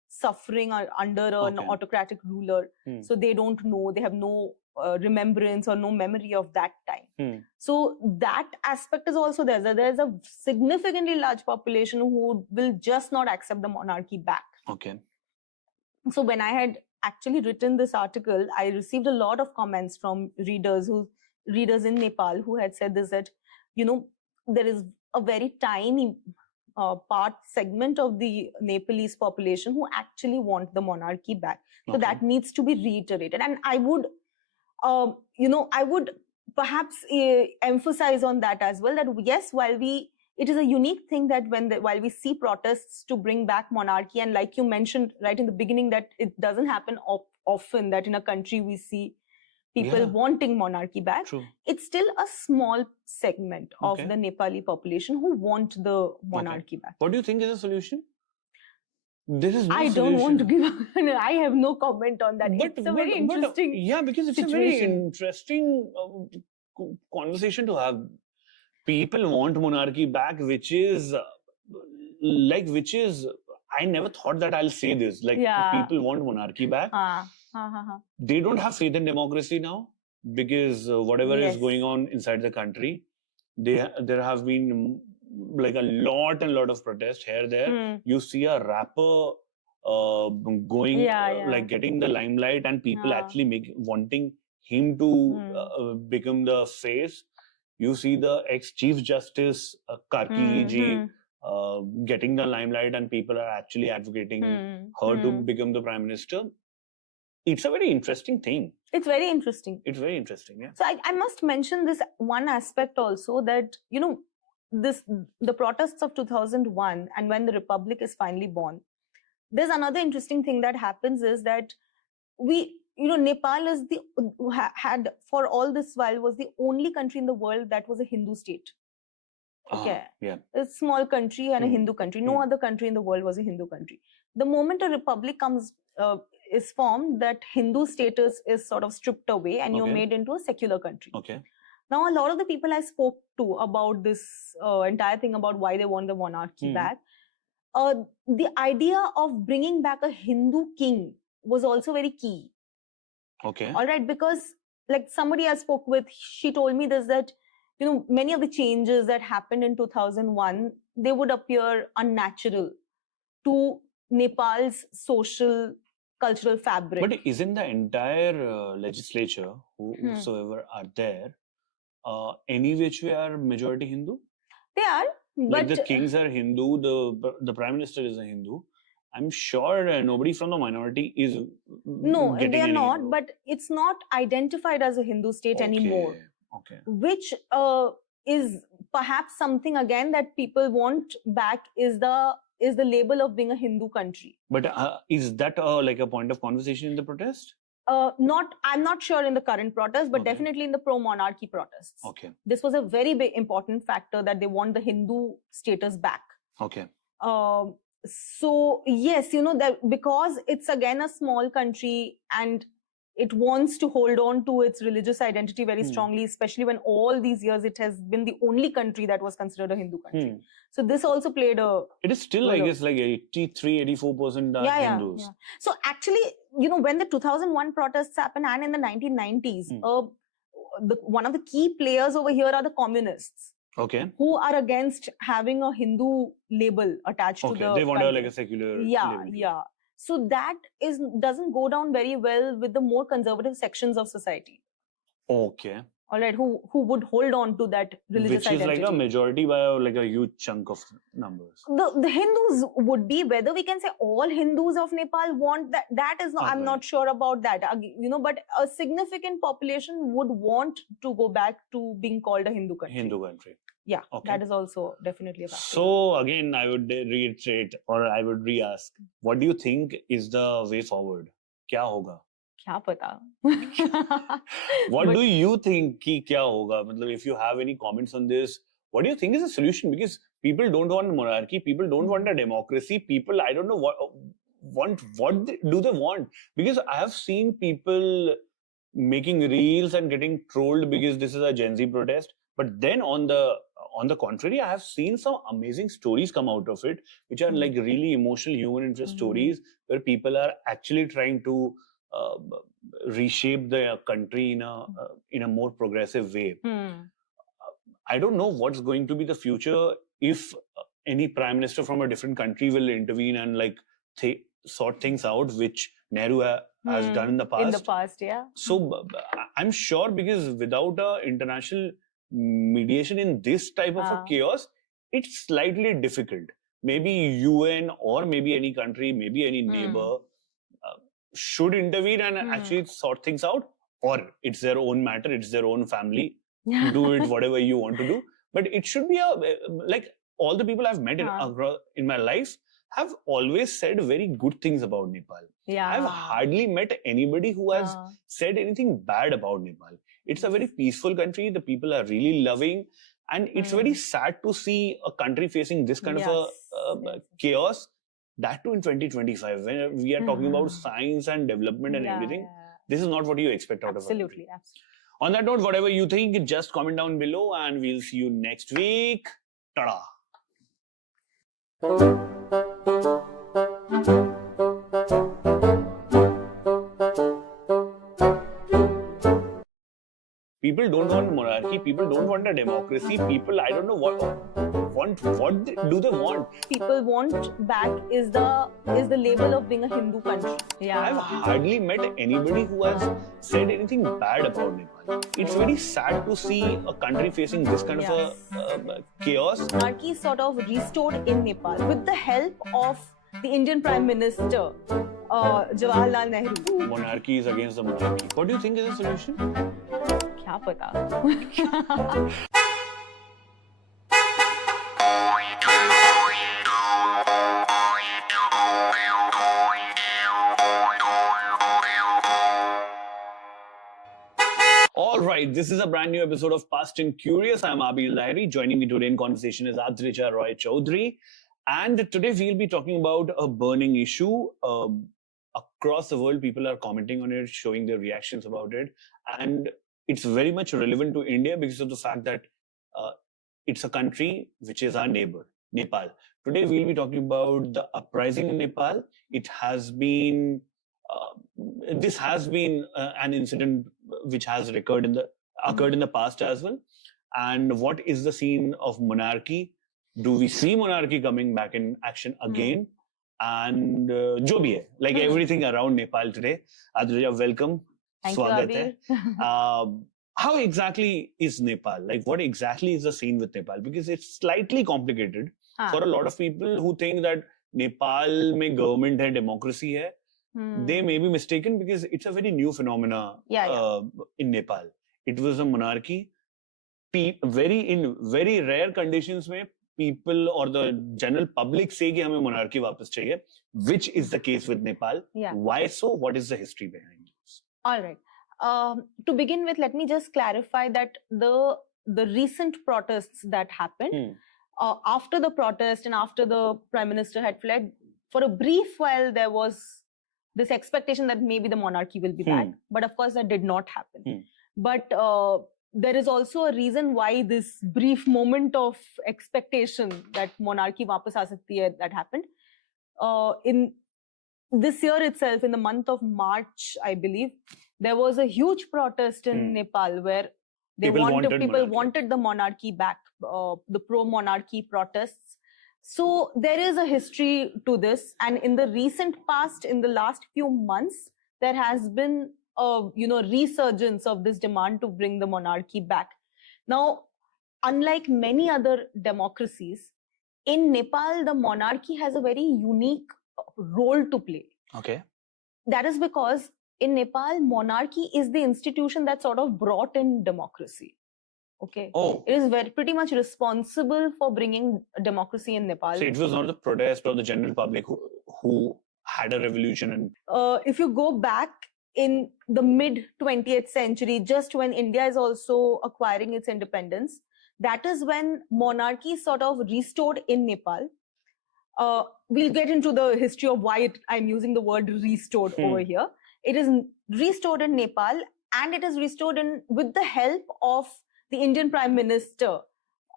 suffering under an autocratic ruler. So they don't know, they have no remembrance or no memory of that time. So that aspect is also there. There's a significantly large population who will just not accept the monarchy back. So when I had actually written this article, I received a lot of comments from readers in Nepal who had said this, that, you know, there is a very tiny segment of the Nepalese population who actually want the monarchy back. So that needs to be reiterated. And I would, I would perhaps emphasize on that as well, that yes, it is a unique thing that while we see protests to bring back monarchy, and like you mentioned right in the beginning, that it doesn't happen often that in a country we see people wanting monarchy back. True. It's still a small segment of the Nepali population who want the monarchy back. What do you think is the solution? There is no I solution. don't want to give I have no comment on that. It's a very interesting because it's situation. A very interesting conversation to have. People want monarchy back, which is, I never thought that I'll say this. People want monarchy back. They don't have faith in democracy now because whatever is going on inside the country, there have been a lot of protests here, there. You see a rapper going, getting the limelight, and people actually wanting him to become the face. You see the ex-Chief Justice, Karki ji, getting the limelight, and people are actually advocating her to become the Prime Minister. It's a very interesting thing. It's very interesting. Yeah. So I must mention this one aspect also, that, you know, the protests of 2001 and when the Republic is finally born, there's another interesting thing that happens is that Nepal is had for all this while was the only country in the world that was a Hindu state. Okay. A small country and a Hindu country. No other country in the world was a Hindu country. The moment a republic is formed, that Hindu status is sort of stripped away and you're made into a secular country. Now, a lot of the people I spoke to about this entire thing, about why they want the monarchy back, the idea of bringing back a Hindu king was also very key. All right, because like somebody I spoke with, she told me this, that, you know, many of the changes that happened in 2001, they would appear unnatural to Nepal's social, cultural fabric. But isn't the entire legislature, whosoever are there, any which way are majority Hindu? They are. Like the kings are Hindu, the Prime Minister is a Hindu. I'm sure nobody from the minority is. No, they are not, but it's not identified as a Hindu state anymore. Which is perhaps something again that people want back, is the label of being a Hindu country. But is that like a point of conversation in the protest? I'm not sure in the current protest, but definitely in the pro-monarchy protests. This was a very big important factor, that they want the Hindu status back. So yes, you know, that because it's again a small country and it wants to hold on to its religious identity very strongly, especially when all these years it has been the only country that was considered a Hindu country. So this also played a... It is still, I guess, like 83-84% are Hindus. So actually, you know, when the 2001 protests happened and in the 1990s, one of the key players over here are the communists. Who are against having a Hindu label attached to the... They want like a secular label. So that doesn't go down very well with the more conservative sections of society. All right, who would hold on to that religious identity. Which is like a majority by like a huge chunk of numbers. The Hindus would be, whether we can say all Hindus of Nepal want that, that is not, I'm not sure about that. You know, but a significant population would want to go back to being called a Hindu country. Yeah, that is also definitely a factor. So again, I would reiterate, or I would re-ask, what do you think is the way forward? Kya hoga? Kya pata? What do you think ki kya hoga? If you have any comments on this, what do you think is the solution? Because people don't want monarchy, people don't want a democracy, people, I don't know what do they want? Because I have seen people making reels and getting trolled because this is a Gen Z protest. But then on on the contrary, I have seen some amazing stories come out of it, which are like really emotional human interest stories where people are actually trying to reshape their country in a more progressive way. I don't know what's going to be the future if any prime minister from a different country will intervene and like sort things out, which Nehru has done in the past. In the past, yeah. So I'm sure, because without international mediation in this type of a chaos, it's slightly difficult. Maybe UN or maybe any country, maybe any neighbor should intervene and actually sort things out, or it's their own matter, it's their own family. Do it whatever you want to do. But it should be like all the people I've met in my life have always said very good things about Nepal. I've hardly met anybody who has said anything bad about Nepal. It's a very peaceful country. The people are really loving. And it's very sad to see a country facing this kind of a chaos, that too in 2025, when we are talking about science and development and everything. This is not what you expect out of a country. Absolutely. On that note, whatever you think, just comment down below and we'll see you next week. Ta-da! People don't want monarchy. People don't want a democracy. People, I don't know what do they want? People want back is the label of being a Hindu country. I've hardly met anybody who has said anything bad about Nepal. It's very sad to see a country facing this kind of a chaos. Monarchy is sort of restored in Nepal with the help of the Indian Prime Minister, Jawaharlal Nehru. Monarchy is against the monarchy. What do you think is the solution? क्या पता? All right, this is a brand new episode of Past and Curious. I'm Abil Lahiri. Joining me today in conversation is Adrija Roy Chaudhary. And today we'll be talking about a burning issue. Across the world, people are commenting on it, showing their reactions about it. And it's very much relevant to India because of the fact that it's a country which is our neighbor, Nepal. Today we'll be talking about the uprising in Nepal. It has been, this has been an incident which has occurred in the past as well. And what is the scene of monarchy? Do we see monarchy coming back in action again? And jo bhi hai, like everything around Nepal today. Adrija, welcome. Thank you, Abhi. How exactly is Nepal? Like, what exactly is the scene with Nepal? Because it's slightly complicated for a lot of people who think that Nepal mein government hai, democracy hai. They may be mistaken because it's a very new phenomena in Nepal. It was a monarchy. In very rare conditions mein, people or the general public say कि हमें monarchy वापस चाहिए, which is the case with Nepal. Why so? What is the history behind this? All right. To begin with, let me just clarify that the recent protests that happened, after the protest and after the Prime Minister had fled, for a brief while there was this expectation that maybe the monarchy will be back. But of course, that did not happen. But there is also a reason why this brief moment of expectation that monarchy वापस आ सकती है that happened. In this year itself, in the month of March, I believe, there was a huge protest in Nepal where people wanted the monarchy back, the pro-monarchy protests. So there is a history to this, and in the recent past, in the last few months, there has been a resurgence of this demand to bring the monarchy back. Now, unlike many other democracies, in Nepal, the monarchy has a very unique role to play. Okay. That is because in Nepal, monarchy is the institution that sort of brought in democracy. Okay. Oh. It is pretty much responsible for bringing democracy in Nepal. So it was not the protest or the general public who had a revolution. And if you go back in the mid 20th century, just when India is also acquiring its independence, that is when monarchy sort of restored in Nepal. We'll get into the history of why I'm using the word restored over here. It is restored in Nepal, and it is restored with the help of the Indian Prime Minister,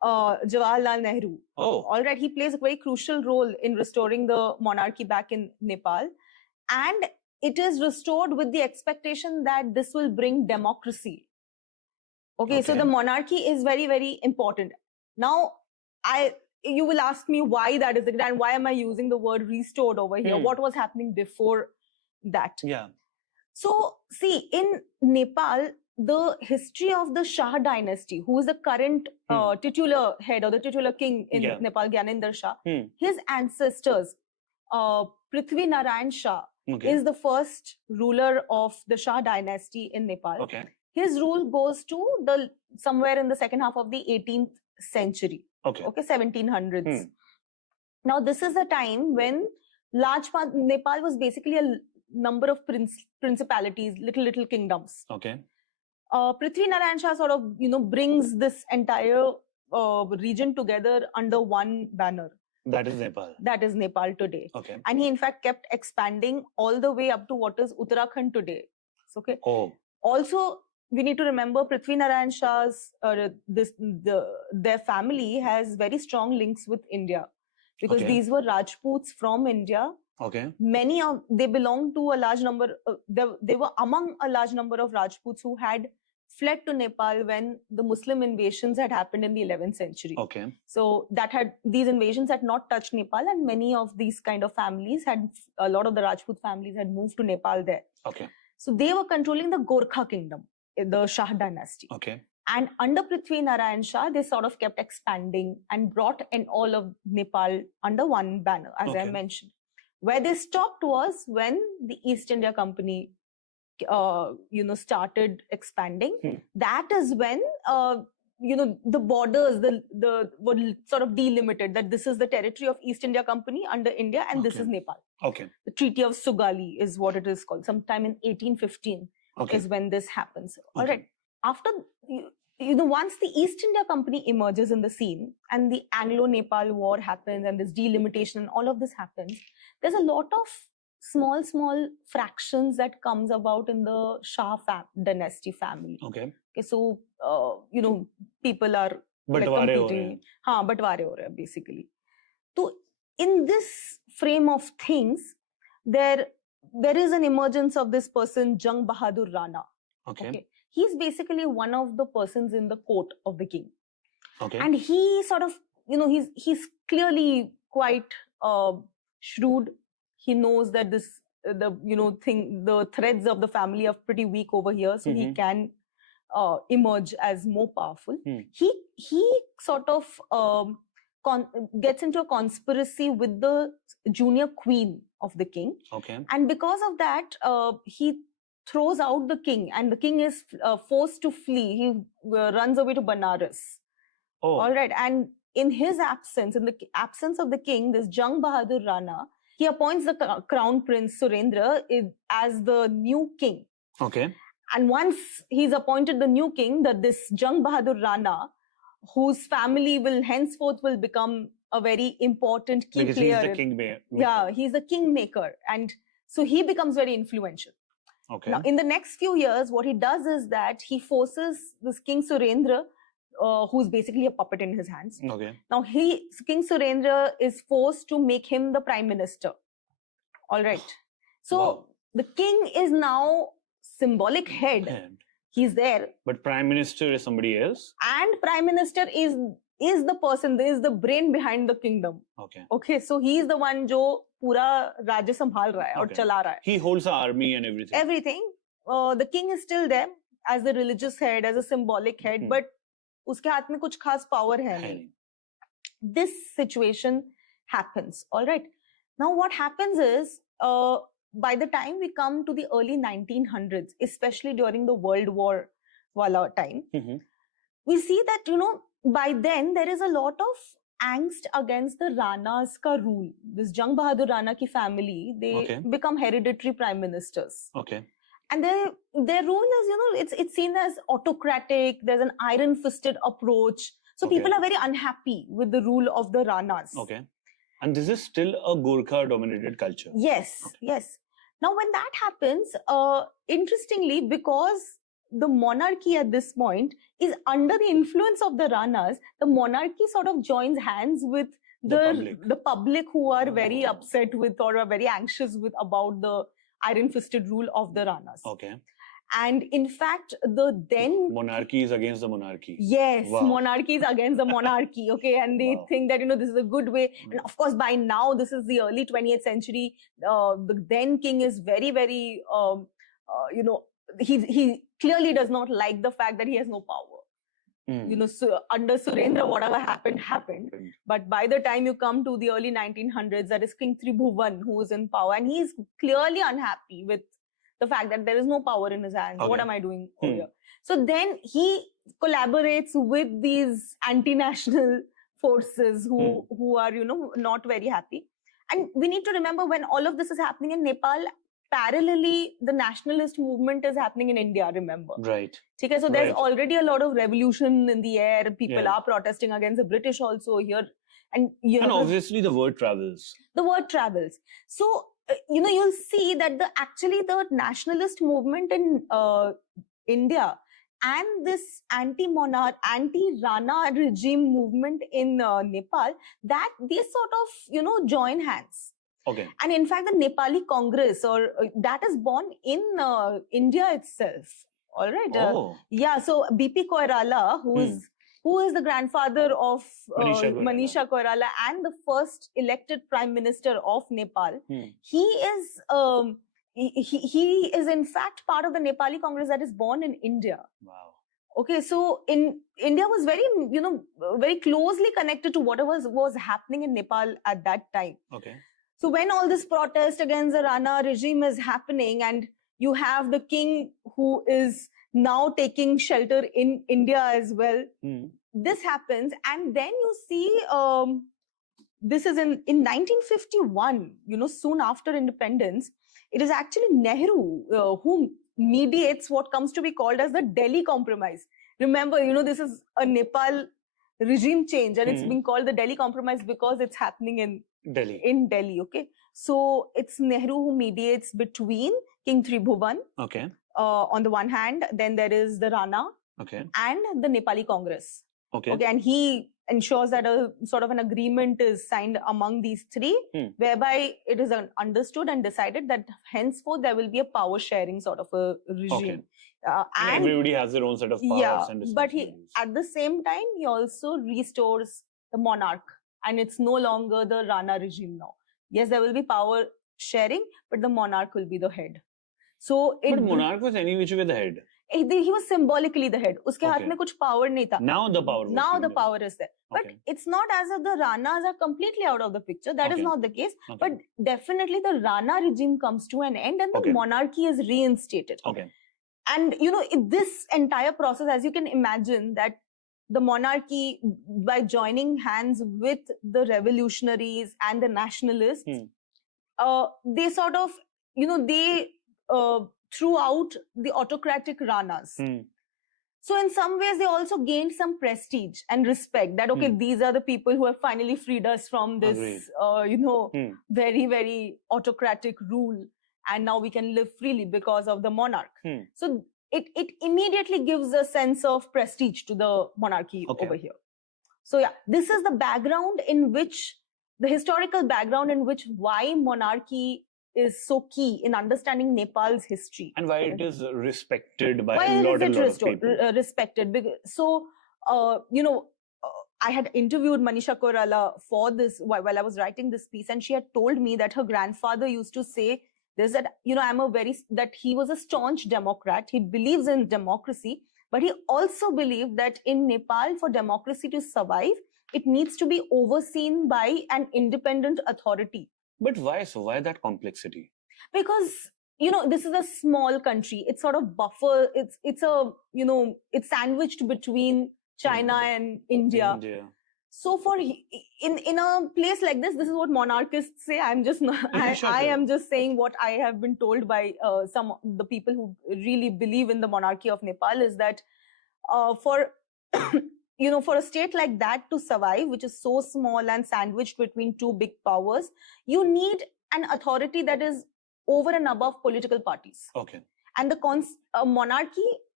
Jawaharlal Nehru. Oh. All right, he plays a very crucial role in restoring the monarchy back in Nepal. And it is restored with the expectation that this will bring democracy. Okay, so the monarchy is very, very important. Now, you will ask me why that is, and why am I using the word restored over here? What was happening before that? Yeah. So, see, in Nepal, the history of the Shah dynasty, who is the current titular head or the titular king in Nepal, Gyanendra Shah, his ancestors, Prithvi Narayan Shah, is the first ruler of the Shah dynasty in Nepal. Okay. His rule goes to somewhere in the second half of the 18th century. Okay, 1700s. Now, this is a time when Nepal was basically a number of principalities, little kingdoms. Okay. Prithvi Narayan Shah sort of, brings this entire region together under one banner. That is Nepal. That is Nepal today. Okay. And he in fact kept expanding all the way up to what is Uttarakhand today. Okay. Oh. Also, we need to remember Prithvi Narayan Shah's their family has very strong links with India, because these were Rajputs from India. Okay. They belong to a large number. They were among a large number of Rajputs who had fled to Nepal when the Muslim invasions had happened in the 11th century. Okay. So these invasions had not touched Nepal, and many of these kind of families a lot of the Rajput families had moved to Nepal there. Okay. So they were controlling the Gorkha kingdom, the Shah dynasty. Okay. And under Prithvi Narayan Shah, they sort of kept expanding and brought in all of Nepal under one banner, as I mentioned. Where they stopped was when the East India Company, started expanding. That is when, the borders, were sort of delimited, that this is the territory of East India Company under India, and this is Nepal. Okay. The Treaty of Sugali is what it is called. Sometime in 1815 is when this happens. All right. After, once the East India Company emerges in the scene and the Anglo-Nepal War happens and this delimitation and all of this happens, there's a lot of small fractions that comes about in the Shah dynasty family. Okay, so, people are competing. Batware ho rahe, basically. So, in this frame of things, there is an emergence of this person, Jang Bahadur Rana. Okay. He's basically one of the persons in the court of the king. Okay. And he sort of, he's clearly quite shrewd. He knows that the threads of the family are pretty weak over here, so he can emerge as more powerful. He sort of gets into a conspiracy with the junior queen of the king. Okay. And because of that, he throws out the king, and the king is forced to flee. He runs away to Banaras. Oh. All right. And in his absence, in the absence of the king, this Jang Bahadur Rana, he appoints the crown prince Surendra as the new king. Okay. And once he's appointed the new king, this Jang Bahadur Rana, whose family will henceforth become a very important key because player. He's the kingmaker. Yeah, he's the kingmaker. And so he becomes very influential. Okay. Now, in the next few years, what he does is that he forces this King Surendra, who's basically a puppet in his hands. Okay. Now, King Surendra is forced to make him the prime minister. All right. So, the king is now symbolic head. He's there. But prime minister is somebody else? And prime minister is the person, is the brain behind the kingdom. Okay. Okay. So, he's the one jo pura rajya sambhal raha hai aur chala raha hai. He holds the army and everything. Everything. The king is still there as the religious head, as a symbolic head, but uske haath mein kuch khas power hai nahi. This situation happens. All right. Now, what happens is, by the time we come to the early 1900s, especially during the World War wala time, we see that, by then there is a lot of angst against the Ranas ka rule. This Jang Bahadur Rana ki family, they become hereditary prime ministers. Okay. And their rule is, it's seen as autocratic. There's an iron-fisted approach. So people are very unhappy with the rule of the Ranas. Okay. And this is still a Gorkha-dominated culture. Yes, yes. Now, when that happens, interestingly, because the monarchy at this point is under the influence of the Ranas. The monarchy sort of joins hands with the public who are very upset with or are very anxious with about the iron-fisted rule of the Ranas. Okay. And in fact, the then monarchy is against the monarchy. Yes, monarchy is against the monarchy. Okay, and they think that this is a good way. And of course, by now this is the early 20th century. The then king is very, very he clearly does not like the fact that he has no power. So under Surendra, whatever happened. But by the time you come to the early 1900s, that is King Tribhuvan who is in power, and he's clearly unhappy with the fact that there is no power in his hands. Okay. What am I doing over here? So then he collaborates with these anti-national forces who are, not very happy. And we need to remember, when all of this is happening in Nepal, parallelly, the nationalist movement is happening in India, remember? Right. Okay, so there's already a lot of revolution in the air. People are protesting against the British also here. And obviously the word travels. The word travels. So, you'll see that the nationalist movement in India and this anti-monarch, anti-Rana regime movement in Nepal, that they sort of, join hands. Okay. And in fact, the Nepali Congress, that is born in India itself. All right. Yeah. So BP Koirala, who is the grandfather of Manisha Koirala and the first elected prime minister of Nepal, he is in fact part of the Nepali Congress that is born in India. Wow. Okay, so India was very, very closely connected to whatever was happening in Nepal at that time. Okay. So when all this protest against the Rana regime is happening, and you have the king who is now taking shelter in India as well, this happens. And then you see, this is in 1951, soon after independence, it is actually Nehru who mediates what comes to be called as the Delhi Compromise. Remember, this is a Nepal regime change, and it's being called the Delhi Compromise because it's happening in Delhi. Okay, so it's Nehru who mediates between King Tribhuvan, okay, on the one hand, then there is the Rana, okay, and the Nepali Congress, okay, and he ensures that a sort of an agreement is signed among these three, whereby it is understood and decided that henceforth there will be a power sharing sort of a regime. Okay. And everybody has their own set of powers and responsibilities. But at the same time, he also restores the monarch, and it's no longer the Rana regime now. Yes, there will be power sharing, but the monarch will be the head. So but monarch was any which way the head. He was symbolically the head. Uske haath mein kuch power nahi tha. Now the power is there. But it's not as if the Ranas are completely out of the picture. That is not the case. But definitely the Rana regime comes to an end, and the monarchy is reinstated. Okay. And this entire process, as you can imagine, that the monarchy, by joining hands with the revolutionaries and the nationalists, they sort of, they threw out the autocratic Ranas. So in some ways, they also gained some prestige and respect that, okay, these are the people who have finally freed us from this, very, very autocratic rule. And now we can live freely because of the monarch. So it immediately gives a sense of prestige to the monarchy over here. So yeah, this is the background in which, the historical background in which why monarchy is so key in understanding Nepal's history. And why it is respected by a lot of people. Respected. So, I had interviewed Manisha Koirala for this while I was writing this piece, and she had told me that her grandfather used to say this, that, that he was a staunch Democrat. He believes in democracy, but he also believed that in Nepal, for democracy to survive, it needs to be overseen by an independent authority. But why so? Why that complexity? Because, this is a small country. It's sort of buffer. It's sandwiched between China and India. So in a place like this is what monarchists say. I'm just not, I am just saying what I have been told by some the people who really believe in the monarchy of Nepal, is that for for a state like that to survive, which is so small and sandwiched between two big powers, you need an authority that is over and above political parties. Okay. And the monarchy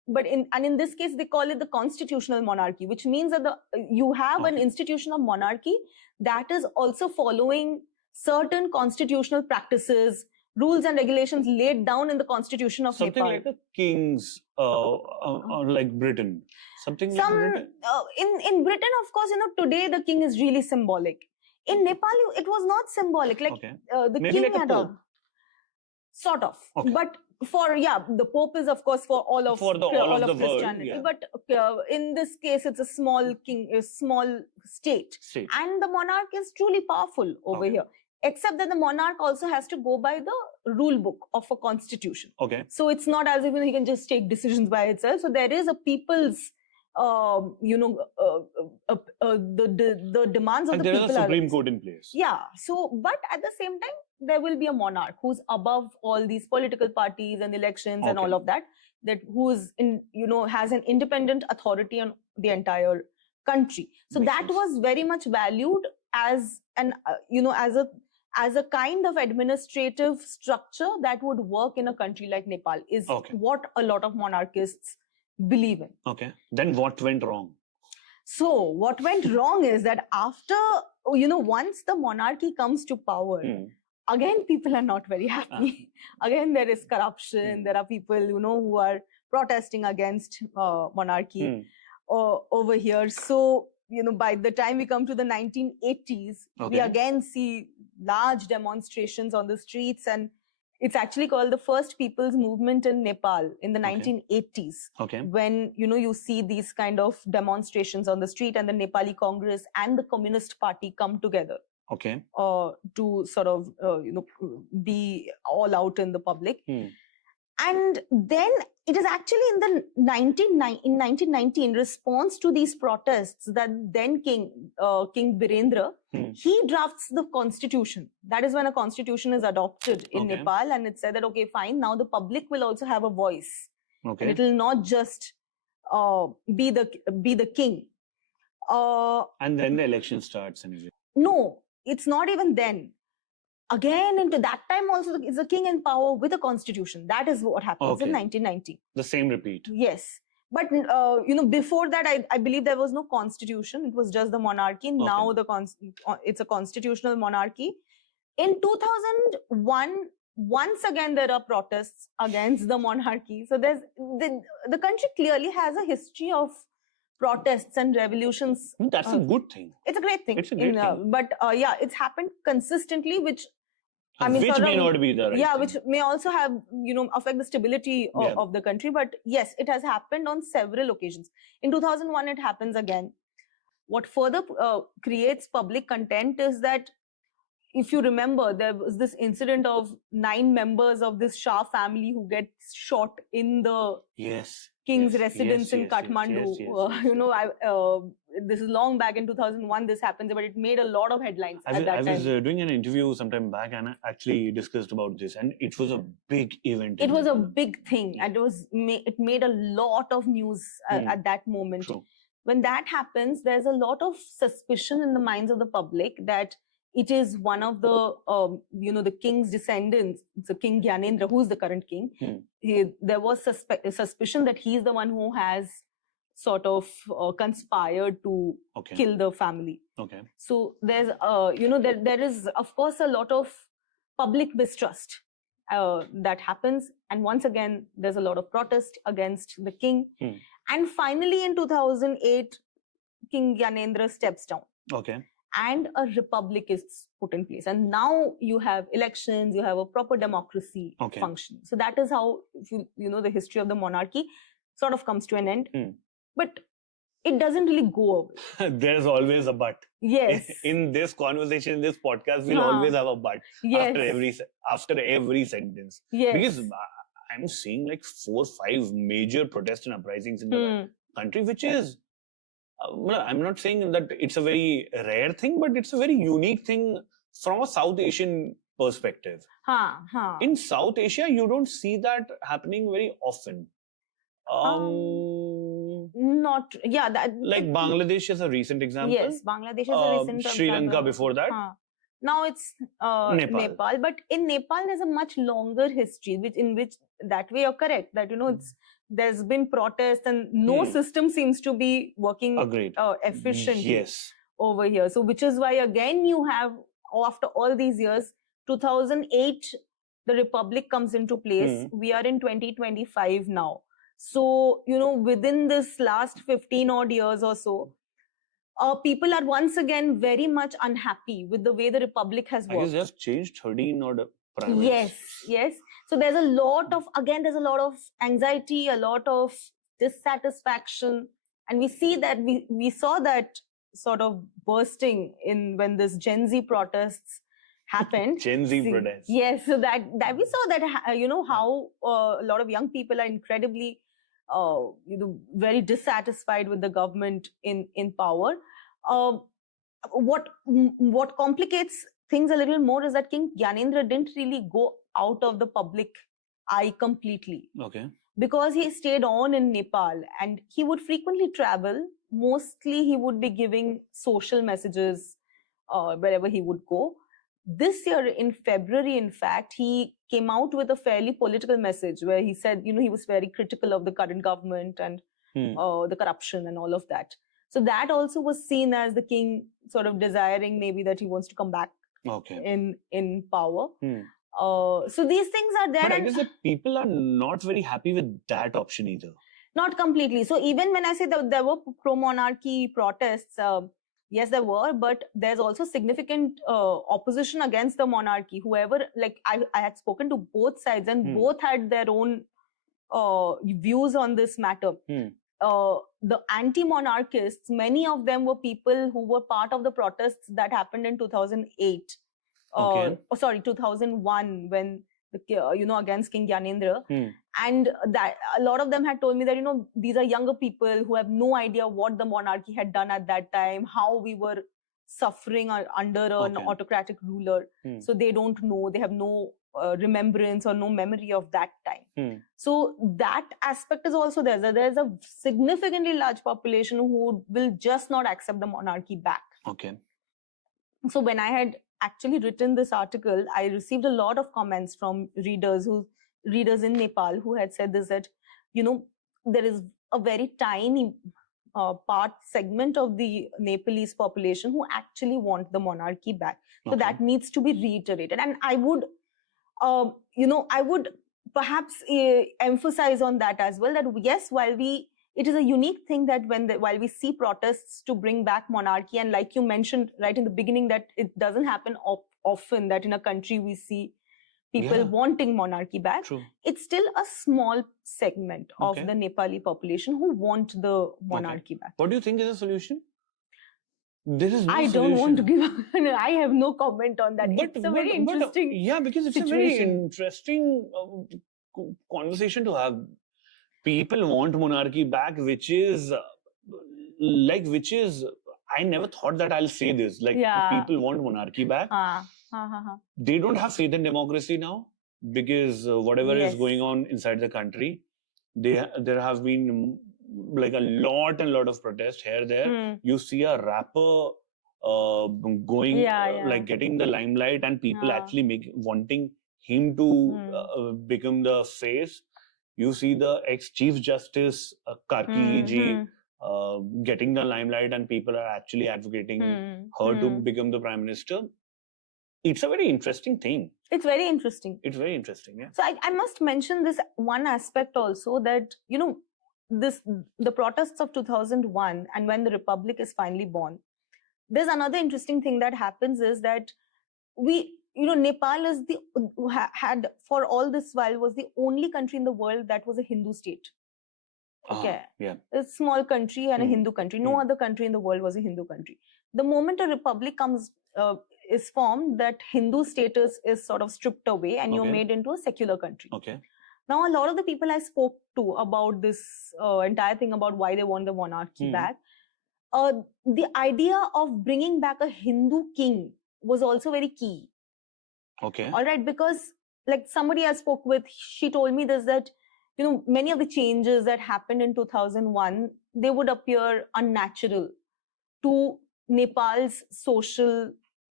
in this case they call it the constitutional monarchy, which means that you have an institution of monarchy that is also following certain constitutional practices, rules and regulations laid down in the constitution of something Nepal. Like a king's or like Britain, something like Britain. In Britain, of course, today the king is really symbolic. In Nepal, it was not symbolic. Like the Maybe king like had a sort of, but the Pope is of course for all of Christianity. Yeah. But in this case, it's a small state, and the monarch is truly powerful over here. Except that the monarch also has to go by the rule book of a constitution. So it's not as if he can just take decisions by itself. So there is a people's, the demands of and the people. And there is a Supreme Court in place. Yeah. So, but at the same time, there will be a monarch who's above all these political parties and elections and all of that. That who is has an independent authority on the entire country. So that was very much valued as an as a kind of administrative structure that would work in a country like Nepal is what a lot of monarchists believe in. Then what went wrong? So what went wrong is that after, once the monarchy comes to power, again, people are not very happy. Again, there is corruption. There are people, who are protesting against monarchy over here. So, by the time we come to the 1980s, we again see large demonstrations on the streets, and it's actually called the first people's movement in Nepal in the 1980s. When, you see these kind of demonstrations on the street, and the Nepali Congress and the Communist Party come together. To sort of, be all out in the public. And then it is actually in 1990, in response to these protests, that then King Birendra, he drafts the constitution. That is when a constitution is adopted in Nepal, and it said that, fine, now the public will also have a voice. And it will not just be the king. And then the election starts anyway. No, it's not even then. Again, into that time also is a king in power with a constitution. That is what happens in 1990. The same repeat. Yes. But, before that, I believe there was no constitution. It was just the monarchy. Now it's a constitutional monarchy. In 2001, once again, there are protests against the monarchy. So there's the country clearly has a history of protests and revolutions. That's a good thing. It's a great thing. It's a great thing. But it's happened consistently, which which may not be the right thing. Which may also have, affect the stability of the country. But yes, it has happened on several occasions. In 2001, it happens again. What further creates public content is that, if you remember, there was this incident of 9 members of this Shah family who get shot in the king's residence in Kathmandu. This is long back in 2001 this happened, but it made a lot of headlines at that time. I was doing an interview sometime back, and I actually discussed about this, and it was a big event. It was a big thing, and it made a lot of news at that moment. True. When that happens, there's a lot of suspicion in the minds of the public that it is one of the, the king's descendants, the King Gyanendra, who is the current king. There was suspicion that he's the one who has sort of conspired to kill the family. So there's, there is, of course, a lot of public mistrust that happens. And once again, there's a lot of protest against the king. And finally, in 2008, King Gyanendra steps down. And a republic is put in place. And now you have elections, you have a proper democracy function. So that is how, the history of the monarchy sort of comes to an end. But it doesn't really go away. There's always a but. Yes. In this conversation, in this podcast, we'll always have a but after every sentence. Yes. Because I'm seeing like 4 or 5 major protests and uprisings in the country, which is, I'm not saying that it's a very rare thing, but it's a very unique thing from a South Asian perspective. In South Asia, you don't see that happening very often. Like Bangladesh is a recent example. Yes, Bangladesh is a recent example. Sri Lanka before that. Now it's Nepal. But in Nepal, there's a much longer history, in which that way you're correct, that, there's been protests and no system seems to be working efficiently over here. So which is why, again, you have, after all these years, 2008, the Republic comes into place. We are in 2025 now. So, within this last 15 odd years or so, people are once again very much unhappy with the way the Republic has worked. I guess they have changed 13 odd prime ministers. Yes. So there's a lot of anxiety, a lot of dissatisfaction. And we see that, we saw that sort of bursting when this Gen Z protests happened. Gen Z protests. Yes. So that we saw that, how a lot of young people are incredibly very dissatisfied with the government in power. What complicates things a little more is that King Gyanendra didn't really go out of the public eye completely. Okay. Because he stayed on in Nepal and he would frequently travel. Mostly he would be giving social messages wherever he would go. This year in February, in fact, he came out with a fairly political message where he said, he was very critical of the current government and the corruption and all of that. So that also was seen as the king sort of desiring maybe that he wants to come back in power. So these things are there. But I guess that people are not very happy with that option either. Not completely. So even when I say that there were pro-monarchy protests, yes, there were, but there's also significant opposition against the monarchy. Whoever, like I had spoken to both sides and both had their own views on this matter. The anti-monarchists, many of them were people who were part of the protests that happened in 2008. 2001, when against King Gyanendra. And that a lot of them had told me that, these are younger people who have no idea what the monarchy had done at that time, how we were suffering under an autocratic ruler. So they don't know, they have no remembrance or no memory of that time. So that aspect is also there. There's a significantly large population who will just not accept the monarchy back. So when I had actually written this article, I received a lot of comments from readers in Nepal who had said this, that, there is a very tiny segment of the Nepalese population who actually want the monarchy back. So that needs to be reiterated. And I would, I would perhaps emphasize on that as well, that yes, it is a unique thing that while we see protests to bring back monarchy, and like you mentioned right in the beginning, that it doesn't happen often that in a country we see people wanting monarchy back. True. It's still a small segment of the Nepali population who want the monarchy back. What do you think is the solution? There is no I solution. Don't want to give I have no comment on that. It's a very interesting because it's situation. A very interesting conversation to have. People want monarchy back, which is, I never thought that I'll say this. People want monarchy back. They don't have faith in democracy now because whatever is going on inside the country, there have been a lot of protests here, there. You see a rapper going, getting the limelight, and people actually wanting him to become the face. You see the ex-Chief Justice, Karki ji, getting the limelight, and people are actually advocating her to become the Prime Minister. It's a very interesting thing. It's very interesting. Yeah. So I must mention this one aspect also, that, the protests of 2001 and when the Republic is finally born, there's another interesting thing that happens is that Nepal is had for all this while was the only country in the world that was a Hindu state. A small country and a Hindu country. No other country in the world was a Hindu country. The moment a republic is formed, that Hindu status is sort of stripped away and you're made into a secular country. Now, a lot of the people I spoke to about this entire thing, about why they want the monarchy back, the idea of bringing back a Hindu king was also very key. All right, because like somebody I spoke with, she told me this, that many of the changes that happened in 2001, they would appear unnatural to Nepal's social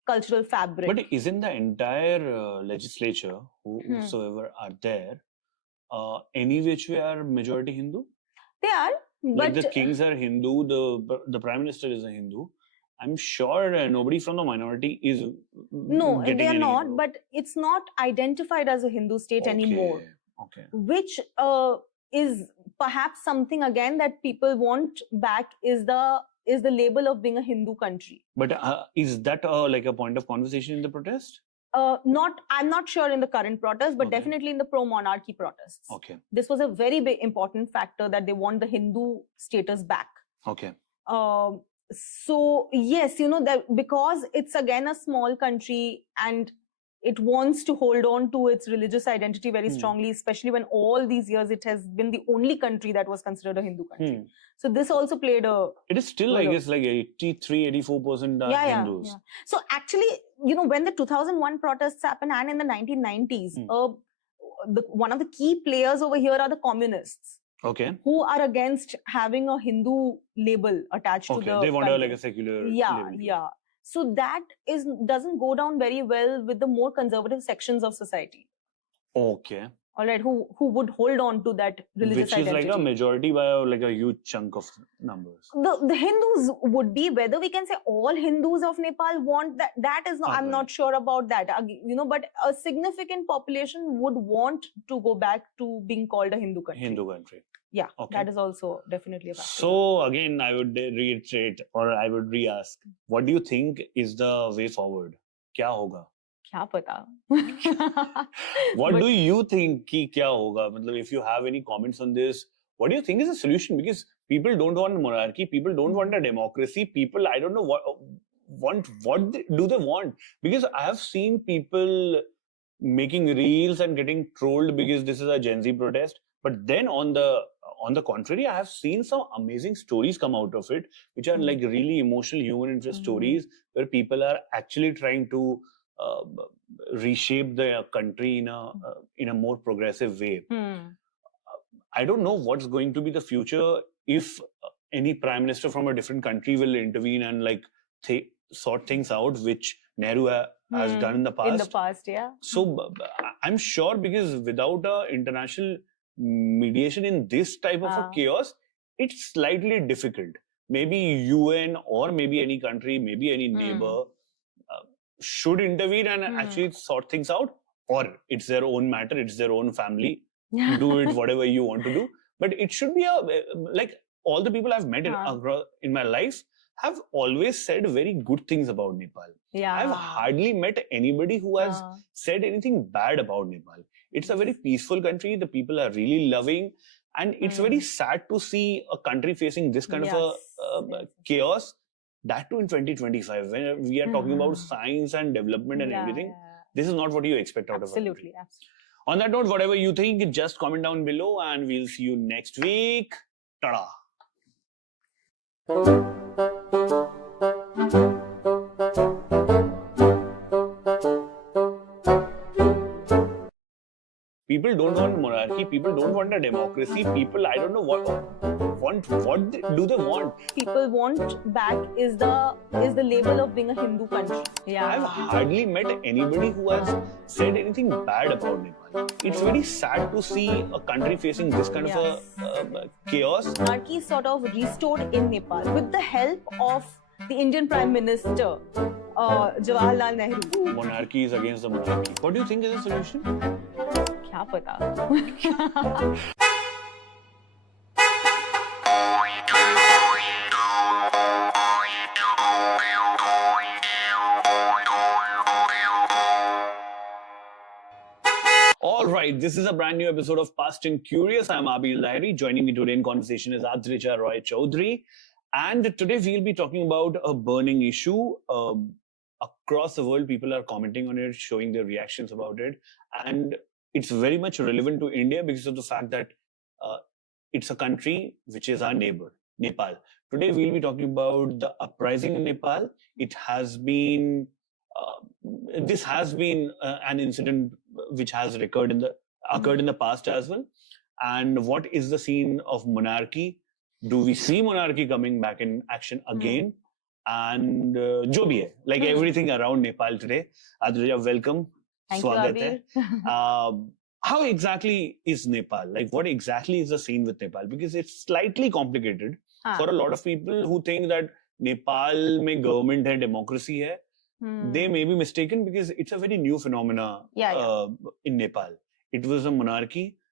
cultural fabric. But isn't the entire legislature, whosoever are there, any which way are majority Hindu? They are, Like but the kings are Hindu, the prime minister is a Hindu. I'm sure nobody from the minority is no, getting they are any not. Hindu. But it's not identified as a Hindu state anymore. Okay. Which is perhaps something again that people want back is the label of being a Hindu country. But is that like a point of conversation in the protest? I'm not sure in the current protest, but Okay. definitely in the pro-monarchy protests. Okay. This was a very big important factor that they want the Hindu status back. Okay. So yes, that because it's again a small country and it wants to hold on to its religious identity very strongly, especially when all these years it has been the only country that was considered a Hindu country. So this also played a... It is still, I guess, like 83-84% are Hindus. Yeah. So actually, when the 2001 protests happened and in the 1990s, one of the key players over here are the communists. Okay. Who are against having a Hindu label attached to the... Okay, they want country. like a secular Yeah, label. yeah. So that doesn't go down very well with the more conservative sections of society. Okay. All right, who would hold on to that religious identity. Which is like a majority by like a huge chunk of numbers. The Hindus would be, whether we can say all Hindus of Nepal want that, that is not, I'm not sure about that, but a significant population would want to go back to being called a Hindu country. Yeah, that is also definitely a factor. So again, I would reiterate or I would re-ask, what do you think is the way forward? Kya hoga? Kya pata? What do you think ki kya hoga? If you have any comments on this, what do you think is the solution? Because people don't want monarchy, people don't want a democracy, people, I don't know what do they want? Because I have seen people making reels and getting trolled because this is a Gen Z protest. But then on the contrary, I have seen some amazing stories come out of it, which are like really emotional human interest stories where people are actually trying to reshape the country in a more progressive way. I don't know what's going to be the future if any prime minister from a different country will intervene and like sort things out, which Nehru has done in the past. In the past, yeah. So I'm sure, because without international mediation in this type of a chaos, it's slightly difficult. Maybe UN or maybe any country, maybe any neighbor should intervene and actually sort things out, or it's their own matter, it's their own family, do it whatever you want to do. But it should be like all the people I've met in my life have always said very good things about Nepal. Yeah. I've hardly met anybody who has said anything bad about Nepal. It's a very peaceful country. The people are really loving. And it's very sad to see a country facing this kind of a chaos, that too in 2025, when we are talking about science and development and everything. This is not what you expect out of a country. Absolutely. On that note, whatever you think, just comment down below and we'll see you next week. Ta-da! People don't want monarchy, people don't want a democracy, people, I don't know what do they want? People want back is the label of being a Hindu country. Yeah. I've hardly met anybody who has said anything bad about Nepal. It's very sad to see a country facing this kind of a chaos. Monarchy is sort of restored in Nepal with the help of the Indian Prime Minister, Jawaharlal Nehru. Monarchy is against the monarchy. What do you think is the solution? Kya pata? All right, this is a brand new episode of Past and Curious. I'm Abil Lahiri. Joining me today in conversation is Adrija Roy Chaudhary. And today we'll be talking about a burning issue. Across the world, people are commenting on it, showing their reactions about it. And it's very much relevant to India because of the fact that it's a country which is our neighbor, Nepal. Today we'll be talking about the uprising in Nepal. It has been, this has been an incident which has occurred in the past as well. And what is the scene of monarchy? Do we see monarchy coming back in action again? and jo bhi hai, like everything around Nepal today. Adrija, welcome. Thank you, Swagat hai. Abir. How exactly is Nepal? Like, what exactly is the scene with Nepal? Because it's slightly complicated for a lot of people who think that Nepal mein government hai, democracy hai. They may be mistaken because it's a very new phenomena in Nepal. It was a monarchy